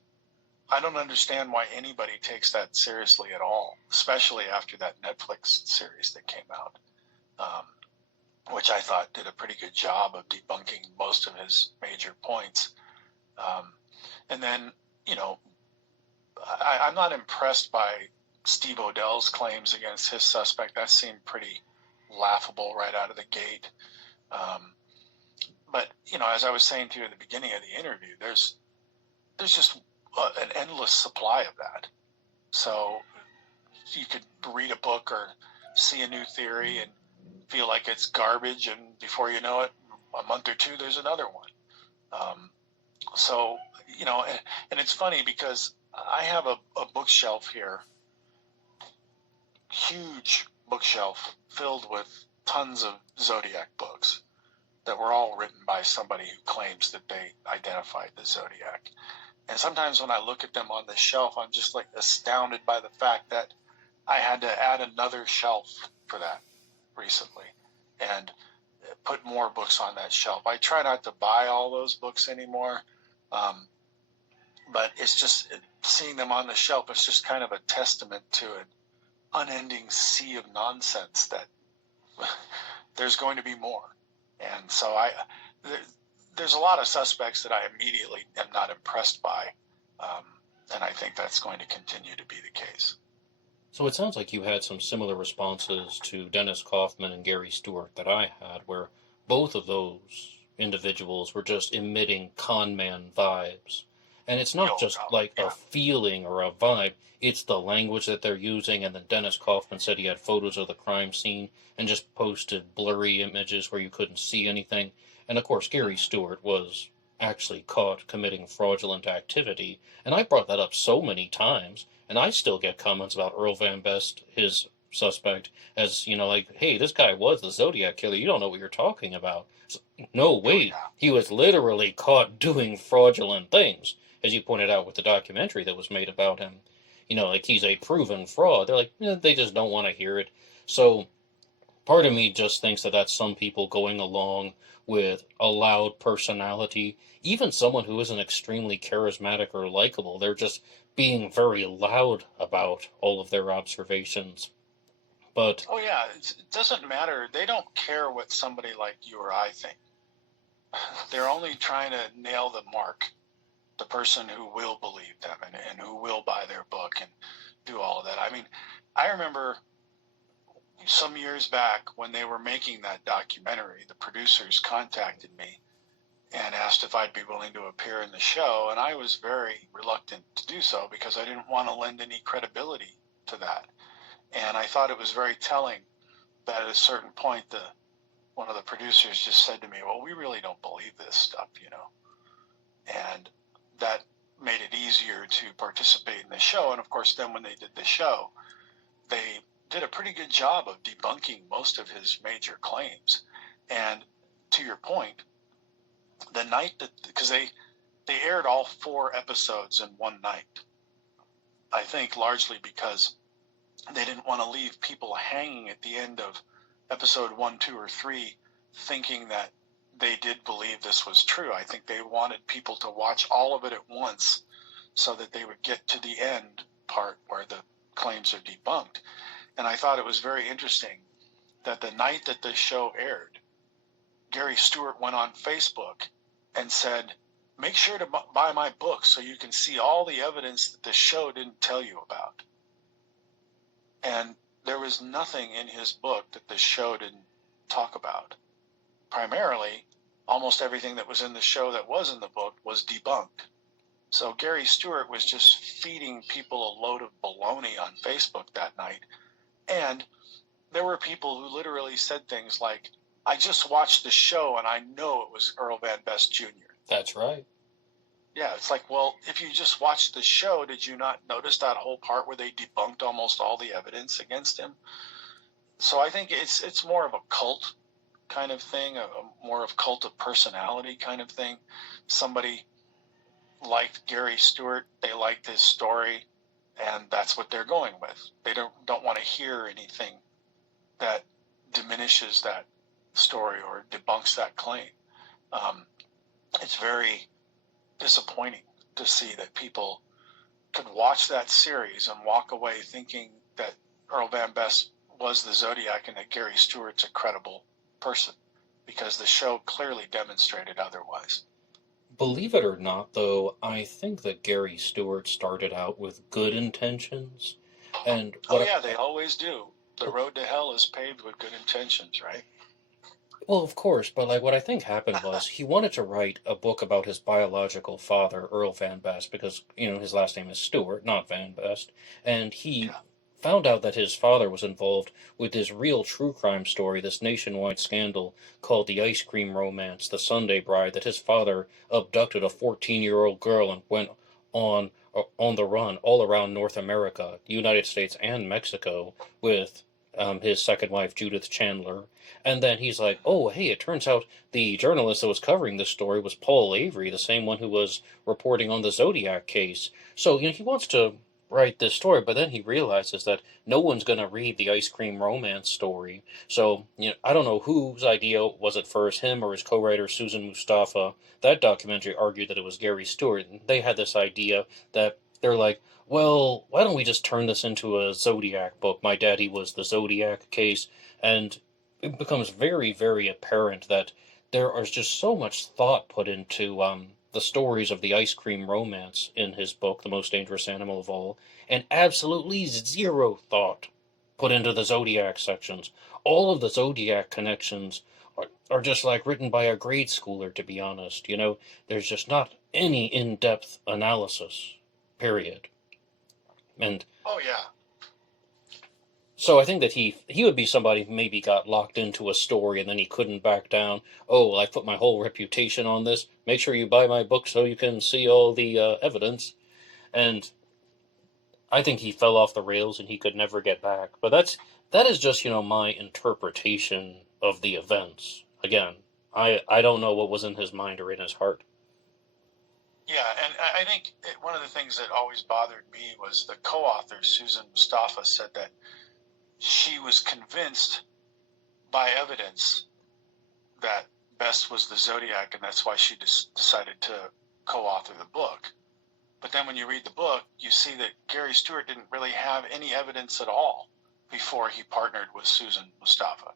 I don't understand why anybody takes that seriously at all, especially after that Netflix series that came out, which I thought did a pretty good job of debunking most of his major points. And then, I'm not impressed by Steve Odell's claims against his suspect. That seemed pretty laughable right out of the gate. But, as I was saying to you at the beginning of the interview, there's just an endless supply of that. So you could read a book or see a new theory and feel like it's garbage, and before you know it, a month or two, there's another one. And it's funny because I have a bookshelf here, huge bookshelf filled with tons of Zodiac books. that were all written by somebody who claims that they identified the Zodiac. And sometimes when I look at them on the shelf, I'm just like astounded by the fact that I had to add another shelf for that recently and put more books on that shelf. I try not to buy all those books anymore, but it's just seeing them on the shelf. It's just kind of a testament to an unending sea of nonsense that there's going to be more. And so there's a lot of suspects that I immediately am not impressed by, and I think that's going to continue to be the case. So it sounds like you had some similar responses to Dennis Kaufman and Gary Stewart that I had, where both of those individuals were just emitting con man vibes. And it's not just like a feeling or a vibe, it's the language that they're using. And then Dennis Kaufman said he had photos of the crime scene and just posted blurry images where you couldn't see anything. And of course, Gary Stewart was actually caught committing fraudulent activity. And I brought that up so many times. And I still get comments about Earl Van Best, his suspect, as, like, hey, this guy was the Zodiac killer. You don't know what you're talking about. So, no, wait. He was literally caught doing fraudulent things, as you pointed out with the documentary that was made about him. Like, he's a proven fraud. They're like, they just don't want to hear it. So part of me just thinks that that's some people going along with a loud personality. Even someone who isn't extremely charismatic or likable, they're just being very loud about all of their observations. But oh yeah, it doesn't matter. They don't care what somebody like you or I think. They're only trying to nail the mark, the person who will believe them and who will buy their book and do all of that. I mean, I remember some years back when they were making that documentary, the producers contacted me and asked if I'd be willing to appear in the show, and I was very reluctant to do so because I didn't want to lend any credibility to that. And I thought it was very telling that at a certain point, one of the producers just said to me, well, we really don't believe this stuff, And that made it easier to participate in the show. And of course, then when they did the show, they did a pretty good job of debunking most of his major claims. And to your point, the night because they aired all 4 episodes in one night, I think largely because they didn't want to leave people hanging at the end of episode 1, 2, or 3 thinking that they did believe this was true. I think they wanted people to watch all of it at once so that they would get to the end part where the claims are debunked. And I thought it was very interesting that the night that this show aired, Gary Stewart went on Facebook and said, make sure to buy my book so you can see all the evidence that the show didn't tell you about. And there was nothing in his book that the show didn't talk about. Primarily, almost everything that was in the show that was in the book was debunked. So Gary Stewart was just feeding people a load of baloney on Facebook that night. And there were people who literally said things like, I just watched the show and I know it was Earl Van Best Jr. That's right. Yeah, it's like, well, if you just watched the show, did you not notice that whole part where they debunked almost all the evidence against him? So I think it's more of a cult kind of thing, more of cult of personality kind of thing. Somebody liked Gary Stewart, they liked his story, and that's what they're going with. They don't want to hear anything that diminishes that story or debunks that claim. It's very disappointing to see that people could watch that series and walk away thinking that Earl Van Best was the Zodiac and that Gary Stewart's a credible person, because the show clearly demonstrated otherwise. Believe it or not, though, I think that Gary Stewart started out with good intentions. And they always do. The road to hell is paved with good intentions, right? Well, of course, but what I think happened was he wanted to write a book about his biological father, Earl Van Best, because, his last name is Stewart, not Van Best, and he found out that his father was involved with this real true crime story, this nationwide scandal called the Ice Cream Romance, the Sunday Bride, that his father abducted a 14-year-old girl and went on the run all around North America, the United States and Mexico, with his second wife, Judith Chandler. And then he's like, oh, hey, it turns out the journalist that was covering this story was Paul Avery, the same one who was reporting on the Zodiac case. So, he wants to write this story, but then he realizes that no one's going to read the ice cream romance story. So, I don't know whose idea was it first, him or his co-writer Susan Mustafa. That documentary argued that it was Gary Stewart, and they had this idea that they're like, well, why don't we just turn this into a Zodiac book? My Daddy Was the Zodiac case. And it becomes very, very apparent that there is just so much thought put into the stories of the ice cream romance in his book, The Most Dangerous Animal of All, and absolutely zero thought put into the Zodiac sections. All of the Zodiac connections are just like written by a grade schooler, to be honest. There's just not any in-depth analysis, period. And oh yeah, so I think that he would be somebody who maybe got locked into a story and then he couldn't back down. Oh, well, I put my whole reputation on this. Make sure you buy my book so you can see all the evidence. And I think he fell off the rails and he could never get back. But that is just my interpretation of the events. Again, I don't know what was in his mind or in his heart. Yeah, and I think one of the things that always bothered me was the co-author, Susan Mustafa, said that she was convinced by evidence that Best was the Zodiac, and that's why she decided to co-author the book. But then when you read the book, you see that Gary Stewart didn't really have any evidence at all before he partnered with Susan Mustafa,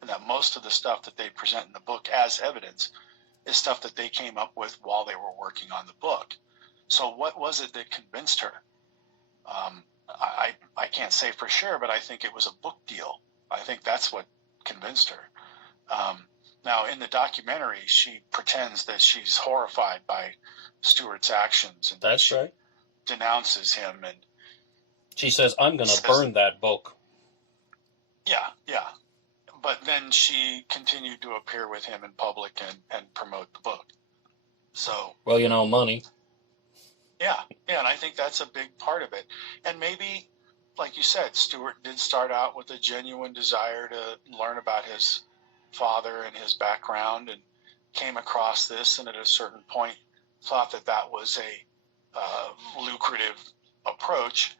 and that most of the stuff that they present in the book as evidence is stuff that they came up with while they were working on the book. So what was it that convinced her? I can't say for sure, but I think it was a book deal. I think that's what convinced her. Now, in the documentary, she pretends that she's horrified by Stewart's actions. And that's right. Denounces him. And she says, I'm going to burn that book. Yeah. But then she continued to appear with him in public and promote the book. So, well, money. Yeah, and I think that's a big part of it. And maybe, like you said, Stewart did start out with a genuine desire to learn about his father and his background, and came across this, and at a certain point thought that was a lucrative approach.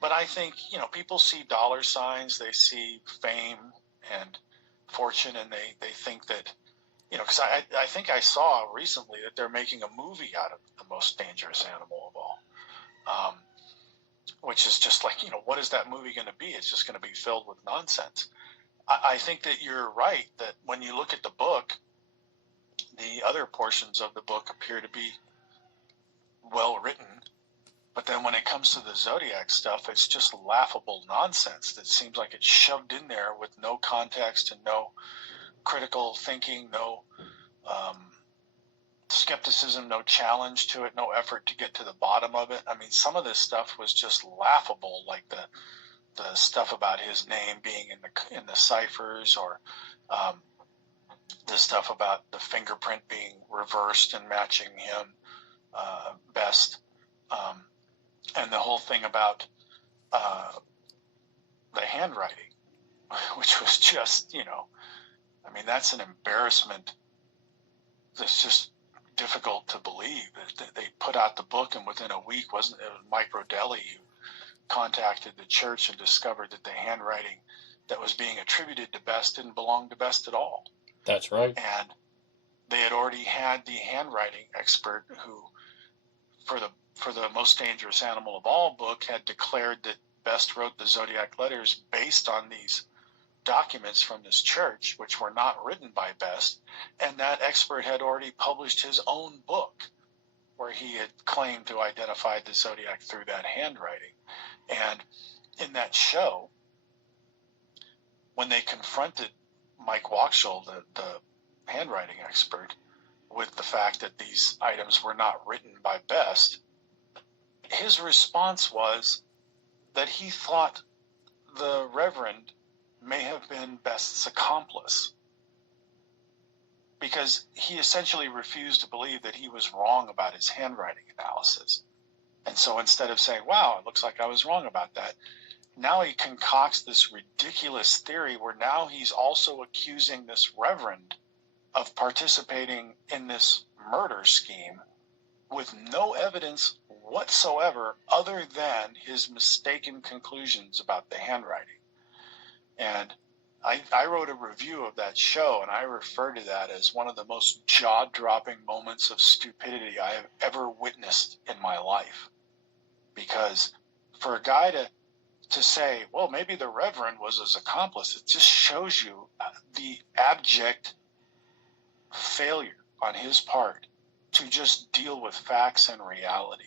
But I think, people see dollar signs, they see fame and fortune, and they think that, because I think I saw recently that they're making a movie out of The Most Dangerous Animal of All, which is just like, what is that movie going to be? It's just going to be filled with nonsense. I think that you're right, that when you look at the book, the other portions of the book appear to be well written, but then when it comes to the Zodiac stuff, it's just laughable nonsense that seems like it's shoved in there with no context and no critical thinking, no skepticism, no challenge to it, no effort to get to the bottom of it. I mean, some of this stuff was just laughable, like the stuff about his name being in the ciphers, or the stuff about the fingerprint being reversed and matching him Best, and the whole thing about the handwriting, which was just, I mean, that's an embarrassment that's just difficult to believe. That they put out the book, and within a week, it was Mike Rodelli who contacted the church and discovered that the handwriting that was being attributed to Best didn't belong to Best at all. That's right. And they had already had the handwriting expert who, for the Most Dangerous Animal of All book, had declared that Best wrote the Zodiac letters based on these documents from this church, which were not written by Best, and that expert had already published his own book where he had claimed to identify the Zodiac through that handwriting. And in that show, when they confronted Mike Wachschel, the handwriting expert, with the fact that these items were not written by Best, his response was that he thought the Reverend may have been Best's accomplice, because he essentially refused to believe that he was wrong about his handwriting analysis. And so instead of saying, wow, it looks like I was wrong about that, now he concocts this ridiculous theory where now he's also accusing this reverend of participating in this murder scheme with no evidence whatsoever other than his mistaken conclusions about the handwriting. And I wrote a review of that show, and I refer to that as one of the most jaw-dropping moments of stupidity I have ever witnessed in my life. Because for a guy to say, well, maybe the Reverend was his accomplice, it just shows you the abject failure on his part to just deal with facts and reality.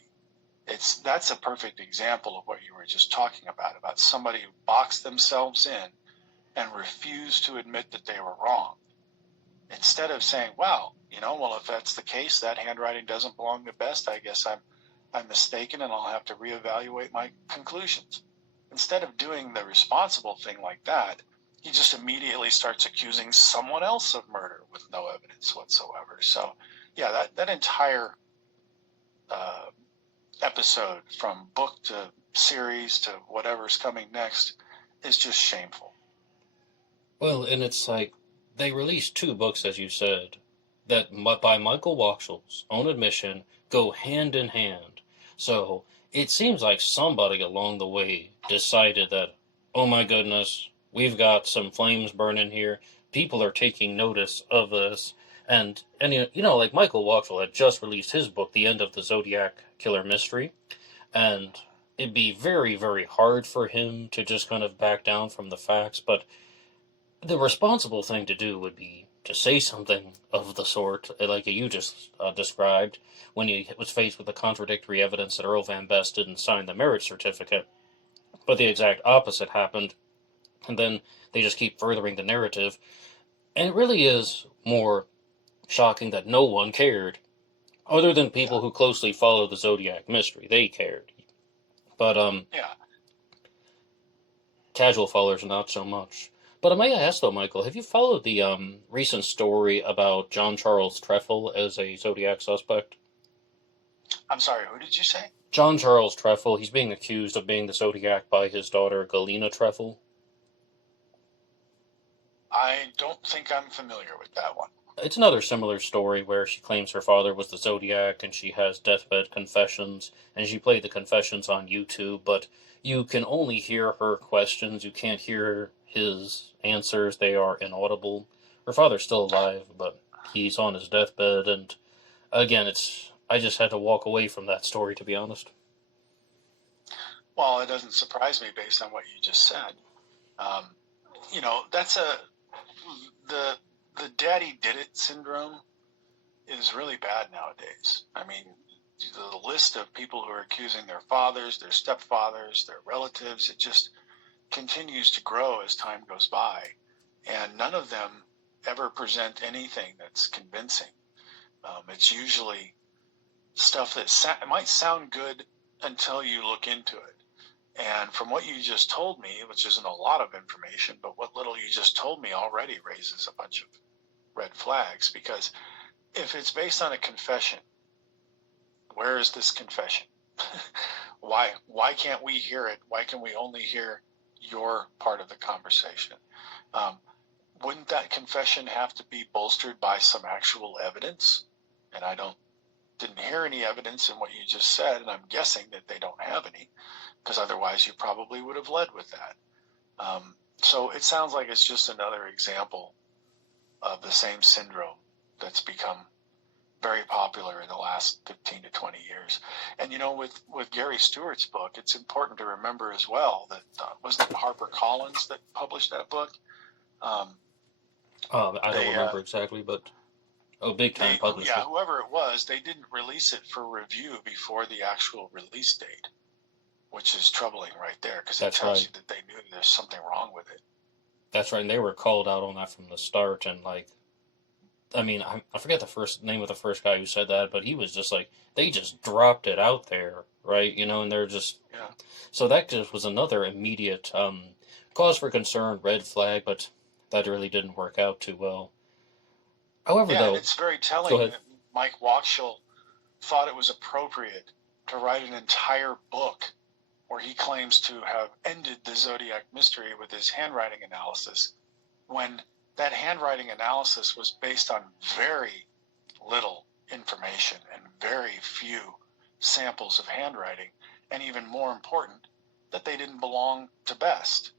That's a perfect example of what you were just talking about somebody who boxed themselves in and refused to admit that they were wrong. Instead of saying, well, if that's the case, that handwriting doesn't belong to Best, I guess I'm mistaken and I'll have to reevaluate my conclusions. Instead of doing the responsible thing like that, he just immediately starts accusing someone else of murder with no evidence whatsoever. So, yeah, that entire episode, from book to series to whatever's coming next, is just shameful. Well, and it's like, they released 2 books, as you said, that by Michael Waschel's own admission go hand in hand. So it seems like somebody along the way decided that, oh my goodness, we've got some flames burning here. People are taking notice of this. And like Michael Waschel had just released his book, The End of the Zodiac Killer Mystery. And it'd be very, very hard for him to just kind of back down from the facts, but the responsible thing to do would be to say something of the sort, like you just described, when he was faced with the contradictory evidence that Earl Van Best didn't sign the marriage certificate. But the exact opposite happened, and then they just keep furthering the narrative. And it really is more shocking that no one cared, other than people who closely follow the Zodiac mystery. They cared. But, casual followers, not so much. But may I ask, though, Michael, have you followed the recent story about John Charles Trefil as a Zodiac suspect? I'm sorry, who did you say? John Charles Trefil. He's being accused of being the Zodiac by his daughter, Galena Trefil. I don't think I'm familiar with that one. It's another similar story where she claims her father was the Zodiac, and she has deathbed confessions, and she played the confessions on YouTube, but you can only hear her questions. You can't hear his answers. They are inaudible. Her father's still alive, but he's on his deathbed, and again, I just had to walk away from that story, to be honest. Well, it doesn't surprise me based on what you just said. That's the daddy did it syndrome is really bad nowadays. I mean, the list of people who are accusing their fathers, their stepfathers, their relatives, it just continues to grow as time goes by. And none of them ever present anything that's convincing. It's usually stuff that might sound good until you look into it. And from what you just told me, which isn't a lot of information, but what little you just told me already raises a bunch of red flags, because if it's based on a confession, where is this confession? Why can't we hear it? Why can we only hear your part of the conversation? Wouldn't that confession have to be bolstered by some actual evidence? And I didn't hear any evidence in what you just said, and I'm guessing that they don't have any, because otherwise you probably would have led with that. So it sounds like it's just another example of the same syndrome that's become very popular in the last 15 to 20 years. And, with Gary Stewart's book, it's important to remember as well that, wasn't it HarperCollins that published that book? I don't remember exactly, but big time publisher. Yeah, whoever it was, they didn't release it for review before the actual release date, which is troubling right there, because it tells you that they knew there's something wrong with it. That's right, and they were called out on that from the start, and I forget the name of the first guy who said that, but he was just like, they just dropped it out there, right? And they're just... Yeah. So that just was another immediate cause for concern, red flag, but that really didn't work out too well. However, though... it's very telling that Mike Waschel thought it was appropriate to write an entire book where he claims to have ended the Zodiac mystery with his handwriting analysis, when that handwriting analysis was based on very little information and very few samples of handwriting, and even more important, that they didn't belong to Best.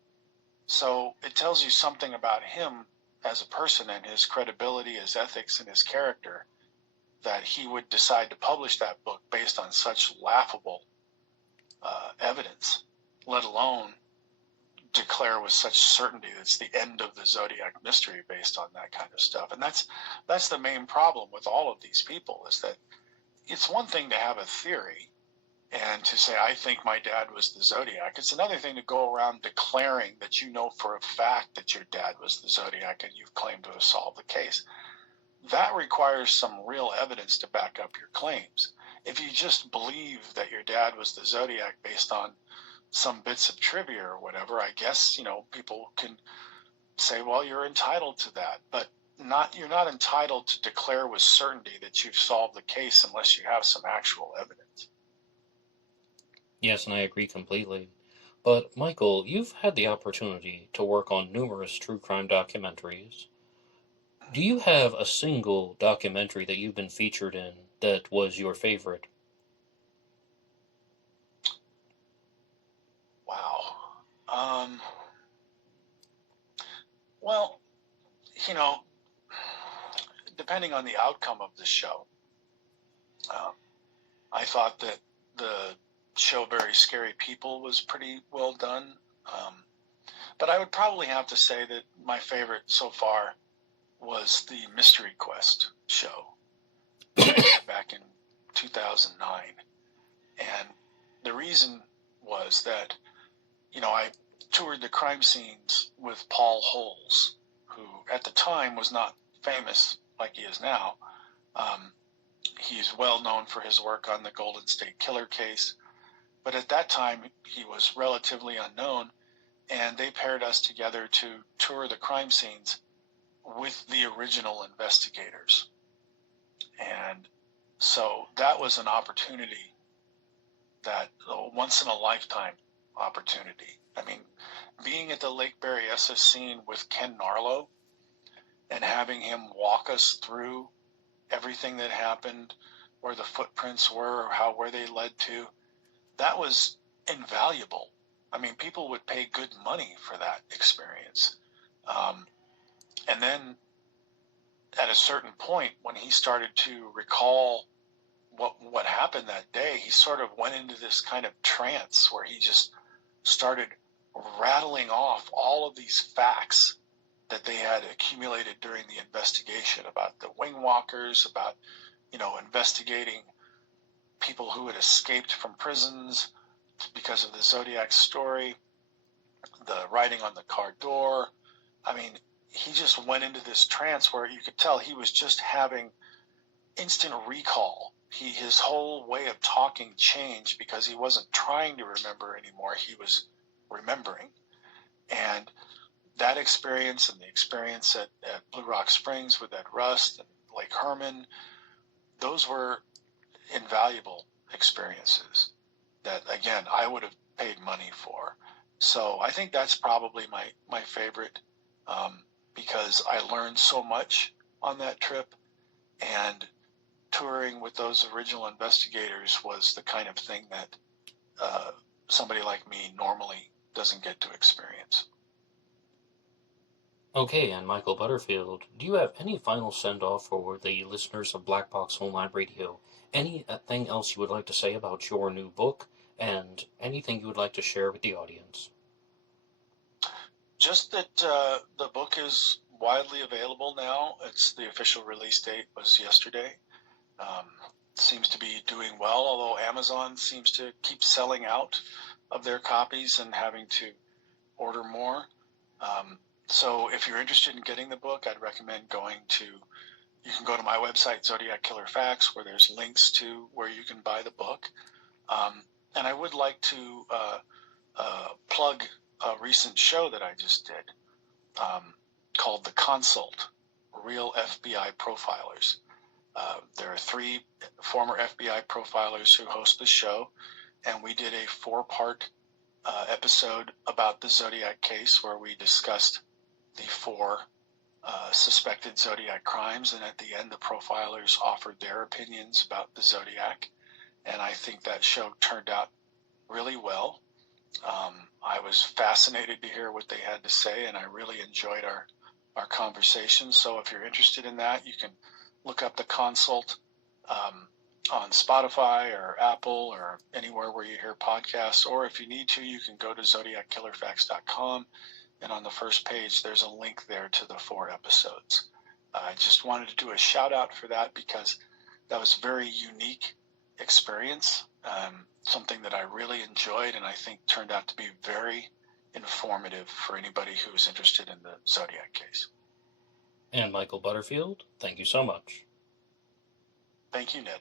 So it tells you something about him as a person and his credibility, his ethics, and his character, that he would decide to publish that book based on such laughable evidence, let alone declare with such certainty that it's the end of the Zodiac mystery based on that kind of stuff. And that's the main problem with all of these people, is that it's one thing to have a theory and to say, I think my dad was the Zodiac. It's another thing to go around declaring that you know for a fact that your dad was the Zodiac and you've claimed to have solved the case. That requires some real evidence to back up your claims. If you just believe that your dad was the Zodiac based on some bits of trivia or whatever, I guess, people can say, well, you're entitled to that, but you're not entitled to declare with certainty that you've solved the case unless you have some actual evidence. Yes, and I agree completely. But, Michael, you've had the opportunity to work on numerous true crime documentaries. Do you have a single documentary that you've been featured in that was your favorite? Wow. Well, depending on the outcome of the show, I thought that the show Very Scary People was pretty well done. But I would probably have to say that my favorite so far was the Mystery Quest show back in 2009. And the reason was that, I toured the crime scenes with Paul Holes, who at the time was not famous like he is now. He's well known for his work on the Golden State Killer case, but at that time he was relatively unknown, and they paired us together to tour the crime scenes with the original investigators. And so that was an opportunity, that a once-in-a-lifetime opportunity. I mean, being at the Lake Berryessa scene with Ken Narlow and having him walk us through everything that happened, where the footprints were, where they led to, that was invaluable. I mean, people would pay good money for that experience. And then at a certain point, when he started to recall what happened that day, he sort of went into this kind of trance where he just started rattling off all of these facts that they had accumulated during the investigation about the wing walkers, about, investigating people who had escaped from prisons because of the Zodiac story, the writing on the car door. I mean, he just went into this trance where you could tell he was just having instant recall. His whole way of talking changed because he wasn't trying to remember anymore. He was remembering. And that experience and the experience at Blue Rock Springs with Ed Rust and Lake Herman, those were invaluable experiences that, again, I would have paid money for. So I think that's probably my favorite, because I learned so much on that trip, and touring with those original investigators was the kind of thing that somebody like me normally doesn't get to experience. Okay, and Michael Butterfield, do you have any final send-off for the listeners of Black Box Online Radio? Anything else you would like to say about your new book, and anything you would like to share with the audience? Just that the book is widely available now. The official release date was yesterday. Seems to be doing well, although Amazon seems to keep selling out of their copies and having to order more. So if you're interested in getting the book, I'd recommend you can go to my website, Zodiac Killer Facts, where there's links to where you can buy the book. And I would like to plug a recent show that I just did called The Consult, Real FBI Profilers. There are 3 former FBI profilers who host the show, and we did a 4-part episode about the Zodiac case where we discussed the 4 suspected Zodiac crimes, and at the end the profilers offered their opinions about the Zodiac, and I think that show turned out really well. I was fascinated to hear what they had to say, and I really enjoyed our conversation. So if you're interested in that, you can look up the consult on Spotify or Apple or anywhere where you hear podcasts, or if you need to, you can go to zodiackillerfacts.com, and on the first page there's a link there to the 4 episodes. I just wanted to do a shout out for that because that was a very unique experience, something that I really enjoyed and I think turned out to be very informative for anybody who's interested in the Zodiac case. And Michael Butterfield, thank you so much. Thank you, Ned.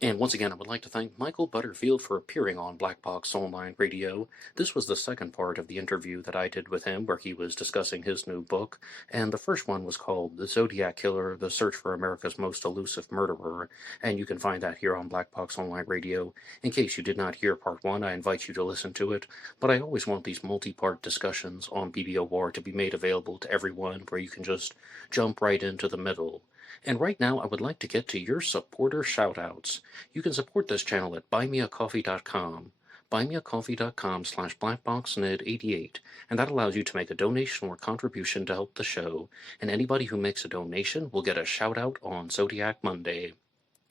And once again, I would like to thank Michael Butterfield for appearing on Black Box Online Radio. This was the second part of the interview that I did with him, where he was discussing his new book, and the first one was called The Zodiac Killer, The Search for America's Most Elusive Murderer, and you can find that here on Black Box Online Radio. In case you did not hear part 1, I invite you to listen to it, but I always want these multi-part discussions on BBOR to be made available to everyone, where you can just jump right into the middle. And right now, I would like to get to your supporter shoutouts. You can support this channel at buymeacoffee.com, buymeacoffee.com/blackboxned88, and that allows you to make a donation or contribution to help the show, and anybody who makes a donation will get a shout-out on Zodiac Monday.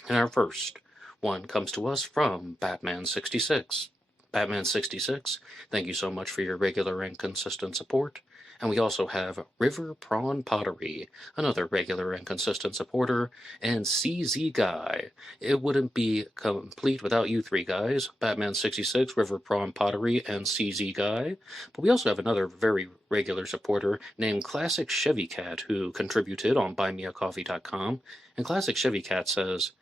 And our first one comes to us from Batman66. Batman66, thank you so much for your regular and consistent support. And we also have River Prawn Pottery, another regular and consistent supporter, and CZ Guy. It wouldn't be complete without you 3 guys, Batman66, River Prawn Pottery, and CZ Guy. But we also have another very regular supporter named Classic Chevy Cat, who contributed on buymeacoffee.com. And Classic Chevy Cat says,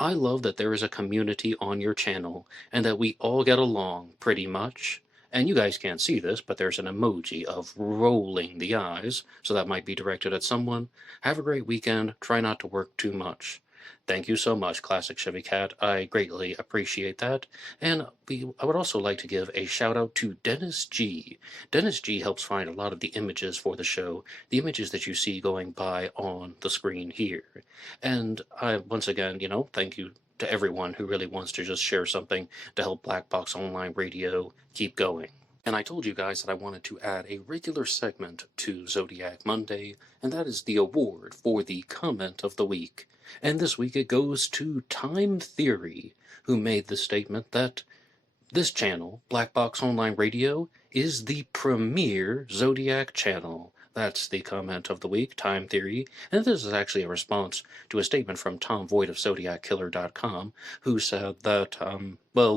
I love that there is a community on your channel, and that we all get along, pretty much. And you guys can't see this, but there's an emoji of rolling the eyes, so that might be directed at someone. Have a great weekend. Try not to work too much. Thank you so much, Classic Chevy Cat. I greatly appreciate that. And I would also like to give a shout out to Dennis G. Dennis G helps find a lot of the images for the show, the images that you see going by on the screen here. And once again, thank you to everyone who really wants to just share something to help Black Box Online Radio keep going. And I told you guys that I wanted to add a regular segment to Zodiac Monday, and that is the award for the comment of the week. And this week it goes to Time Theory, who made the statement that this channel, Black Box Online Radio, is the premier Zodiac channel. That's the comment of the week, Time Theory, and this is actually a response to a statement from Tom Voigt of ZodiacKiller.com, who said that,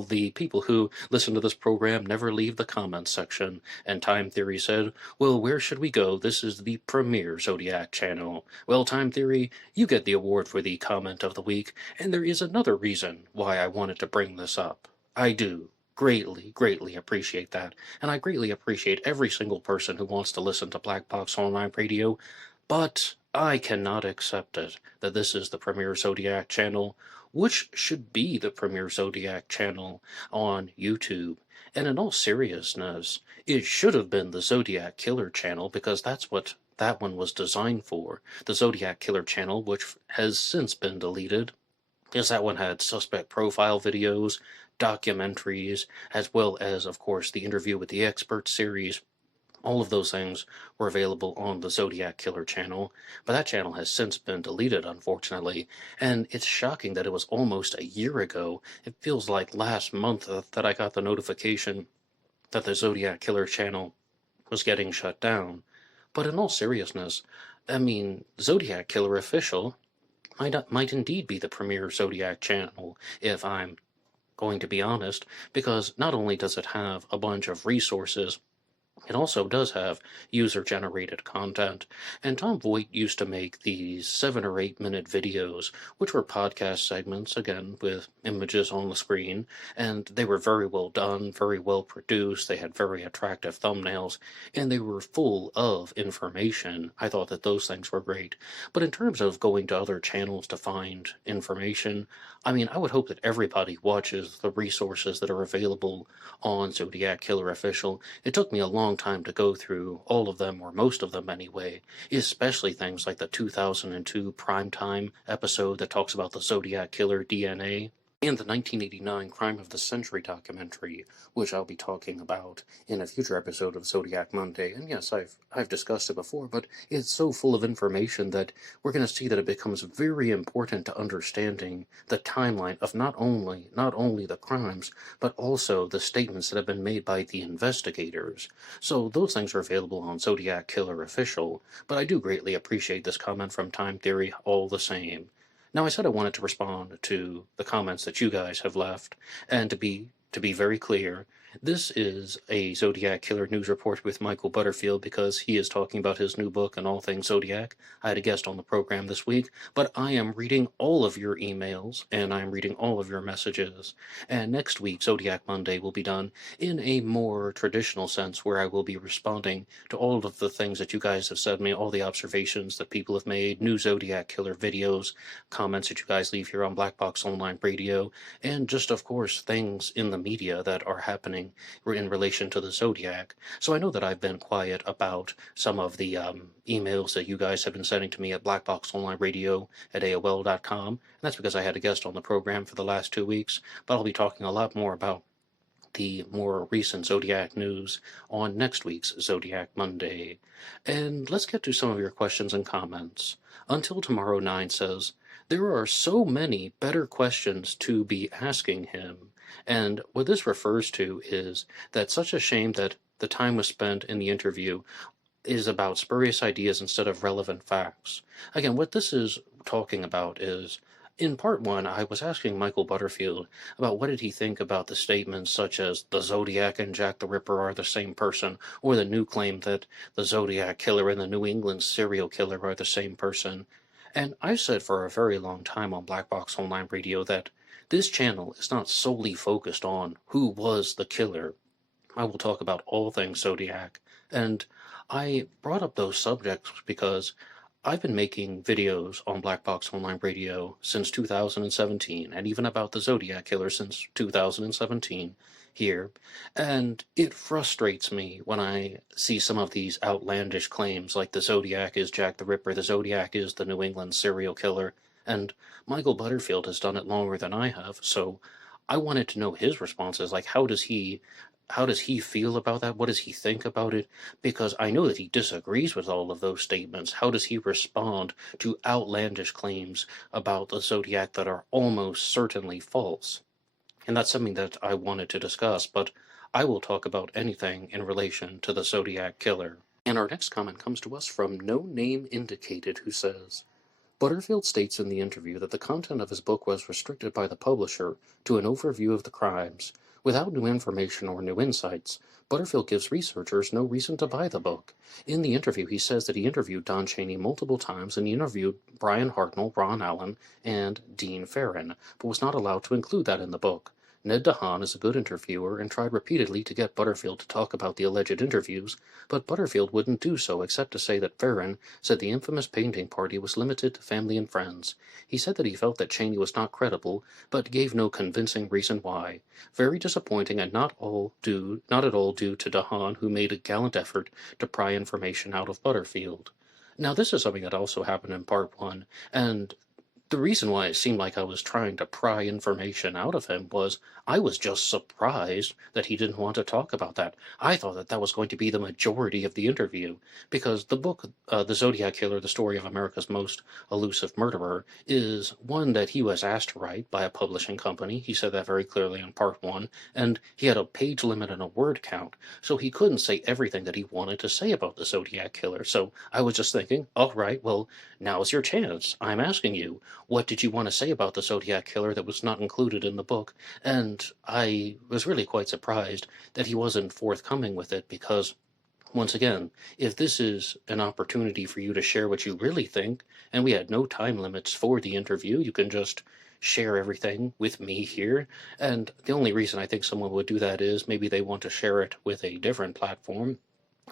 the people who listen to this program never leave the comments section, and Time Theory said, well, where should we go? This is the premier Zodiac channel. Well, Time Theory, you get the award for the comment of the week, and there is another reason why I wanted to bring this up. I do greatly appreciate that, and I greatly appreciate every single person who wants to listen to Black Box Online Radio, but I cannot accept it that this is the premier Zodiac channel, which should be the premier Zodiac channel on YouTube. And in all seriousness, it should have been the Zodiac Killer channel, because that's what that one was designed for. The Zodiac Killer channel, which has since been deleted, because that one had suspect profile videos, documentaries, as well as, of course, the Interview with the Expert series. All of those things were available on the Zodiac Killer channel, but that channel has since been deleted, unfortunately, and it's shocking that it was almost a year ago. It feels like last month that I got the notification that the Zodiac Killer channel was getting shut down. But in all seriousness, Zodiac Killer Official might indeed be the premier Zodiac channel, if I'm going to be honest, because not only does it have a bunch of resources It also does have user-generated content, and Tom Voigt used to make these 7 or 8 minute videos, which were podcast segments, again, with images on the screen, and they were very well done, very well produced, they had very attractive thumbnails, and they were full of information. I thought that those things were great. But in terms of going to other channels to find information, I mean, I would hope that everybody watches the resources that are available on Zodiac Killer Official. It took me a long time to go through all of them, or most of them anyway, especially things like the 2002 primetime episode that talks about the Zodiac Killer DNA, and the 1989 Crime of the Century documentary, which I'll be talking about in a future episode of Zodiac Monday. And yes, I've discussed it before, but it's so full of information that we're going to see that it becomes very important to understanding the timeline of not only the crimes, but also the statements that have been made by the investigators. So those things are available on Zodiac Killer Official, but I do greatly appreciate this comment from Time Theory all the same. Now, I said I wanted to respond to the comments that you guys have left, and to be very clear, this is a Zodiac Killer news report with Michael Butterfield because he is talking about his new book and all things Zodiac. I had a guest on the program this week, but I am reading all of your emails, and I am reading all of your messages. And next week, Zodiac Monday will be done in a more traditional sense, where I will be responding to all of the things that you guys have said to me, all the observations that people have made, new Zodiac Killer videos, comments that you guys leave here on Black Box Online Radio, and just, of course, things in the media that are happening in relation to the Zodiac. So I know that I've been quiet about some of the emails that you guys have been sending to me at blackboxonlineradio at AOL.com, and that's because I had a guest on the program for the last 2 weeks, but I'll be talking a lot more about the more recent Zodiac news on next week's Zodiac Monday. And let's get to some of your questions and comments. Until Tomorrow 9 says, there are so many better questions to be asking him. And what this refers to is that such a shame that the time was spent in the interview is about spurious ideas instead of relevant facts. Again, what this is talking about is, in part one, I was asking Michael Butterfield about what did he think about the statements such as the Zodiac and Jack the Ripper are the same person, or the new claim that the Zodiac Killer and the New England serial killer are the same person. And I've said for a very long time on Black Box Online Radio that this channel is not solely focused on who was the killer. I will talk about all things Zodiac, and I brought up those subjects because I've been making videos on Black Box Online Radio since 2017, and even about the Zodiac Killer since 2017 here, and it frustrates me when I see some of these outlandish claims like the Zodiac is Jack the Ripper, the Zodiac is the New England serial killer, and Michael Butterfield has done it longer than I have, so I wanted to know his responses, like how does he feel about that? What does he think about it? Because I know that he disagrees with all of those statements. How does he respond to outlandish claims about the Zodiac that are almost certainly false? And that's something that I wanted to discuss, but I will talk about anything in relation to the Zodiac Killer. And our next comment comes to us from No Name Indicated, who says, Butterfield states in the interview that the content of his book was restricted by the publisher to an overview of the crimes. Without new information or new insights, Butterfield gives researchers no reason to buy the book. In the interview, he says that he interviewed Don Chaney multiple times, and he interviewed Brian Hartnell, Ron Allen, and Dean Farron, but was not allowed to include that in the book. Ned DeHaan is a good interviewer and tried repeatedly to get Butterfield to talk about the alleged interviews, but Butterfield wouldn't do so except to say that Farron said the infamous painting party was limited to family and friends. He said that he felt that Chaney was not credible, but gave no convincing reason why. Very disappointing, and not at all due to DeHaan, who made a gallant effort to pry information out of Butterfield. Now, this is something that also happened in part one, and the reason why it seemed like I was trying to pry information out of him was I was just surprised that he didn't want to talk about that. I thought that that was going to be the majority of the interview, because the book, The Zodiac Killer, The Story of America's Most Elusive Murderer, is one that he was asked to write by a publishing company. He said that very clearly in part one, and he had a page limit and a word count, so he couldn't say everything that he wanted to say about the Zodiac Killer. So I was just thinking, all right, well, now's your chance. I'm asking you, what did you want to say about the Zodiac Killer that was not included in the book? And I was really quite surprised that he wasn't forthcoming with it, because once again, if this is an opportunity for you to share what you really think, and we had no time limits for the interview, you can just share everything with me here. And the only reason I think someone would do that is maybe they want to share it with a different platform.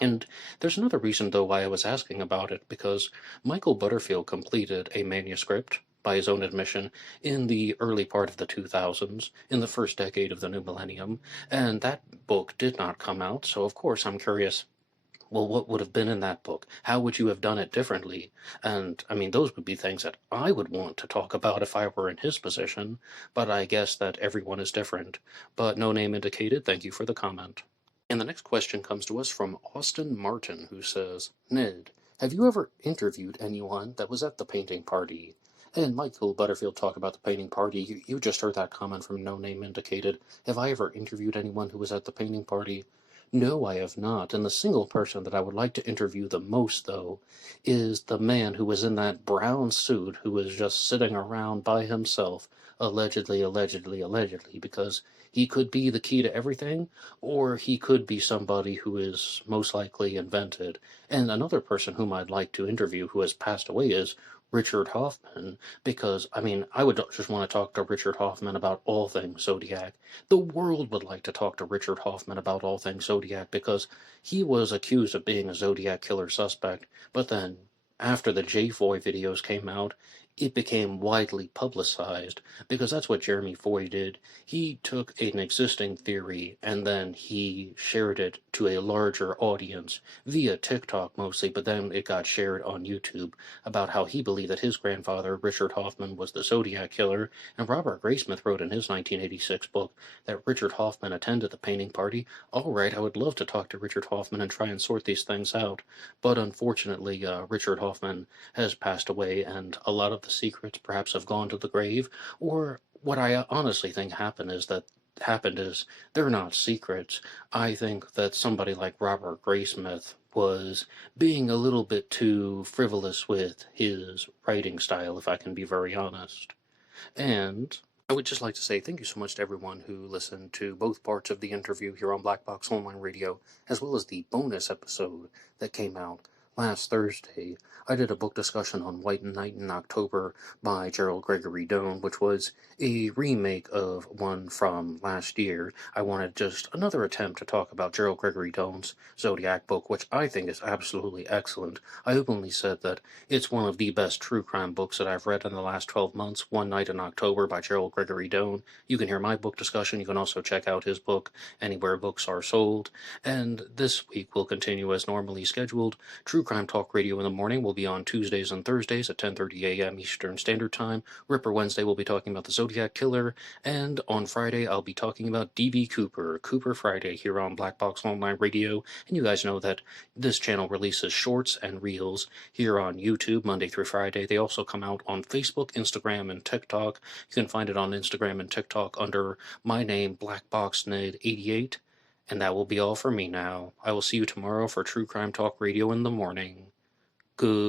And there's another reason, though, why I was asking about it, because Michael Butterfield completed a manuscript, by his own admission, in the early part of the 2000s, in the first decade of the new millennium, and that book did not come out, so of course I'm curious, well, what would have been in that book? How would you have done it differently? And I mean, those would be things that I would want to talk about if I were in his position, but I guess that everyone is different. But no name indicated, thank you for the comment. And the next question comes to us from Austin Martin, who says, Ned, have you ever interviewed anyone that was at the painting party? And Michael Butterfield talked about the painting party. You just heard that comment from No Name Indicated. Have I ever interviewed anyone who was at the painting party? No, I have not. And the single person that I would like to interview the most, though, is the man who was in that brown suit who was just sitting around by himself, allegedly, because he could be the key to everything, or he could be somebody who is most likely invented. And another person whom I'd like to interview who has passed away is Richard Hoffman, because, I mean, I would just want to talk to Richard Hoffman about all things Zodiac. The world would like to talk to Richard Hoffman about all things Zodiac, because he was accused of being a Zodiac killer suspect, but then, after the J-Foy videos came out, it became widely publicized, because that's what Jeremy Foy did. He took an existing theory, and then he shared it to a larger audience, via TikTok mostly, but then it got shared on YouTube, about how he believed that his grandfather, Richard Hoffman, was the Zodiac killer, and Robert Graysmith wrote in his 1986 book that Richard Hoffman attended the painting party. All right, I would love to talk to Richard Hoffman and try and sort these things out, but unfortunately, Richard Hoffman has passed away, and a lot of the secrets perhaps have gone to the grave, or what I honestly think happened is they're not secrets. I think that somebody like Robert Graysmith was being a little bit too frivolous with his writing style, if I can be very honest. And I would just like to say thank you so much to everyone who listened to both parts of the interview here on Black Box Online Radio, as well as the bonus episode that came out last Thursday. I did a book discussion on White Night in October by Gerald Gregory Doan, which was a remake of one from last year. I wanted just another attempt to talk about Gerald Gregory Doan's Zodiac book, which I think is absolutely excellent. I openly said that it's one of the best true crime books that I've read in the last 12 months, One Night in October by Gerald Gregory Doan. You can hear my book discussion. You can also check out his book anywhere books are sold. And this week will continue as normally scheduled. True Crime Talk Radio in the morning will be on Tuesdays and Thursdays at 10:30 a.m. Eastern Standard Time. Ripper Wednesday will be talking about the Zodiac Killer. And on Friday, I'll be talking about D.B. Cooper Friday here on Black Box Online Radio. And you guys know that this channel releases shorts and reels here on YouTube Monday through Friday. They also come out on Facebook, Instagram, and TikTok. You can find it on Instagram and TikTok under my name, blackboxonlineradio. And that will be all for me now. I will see you tomorrow for True Crime Talk Radio in the morning. Goodbye.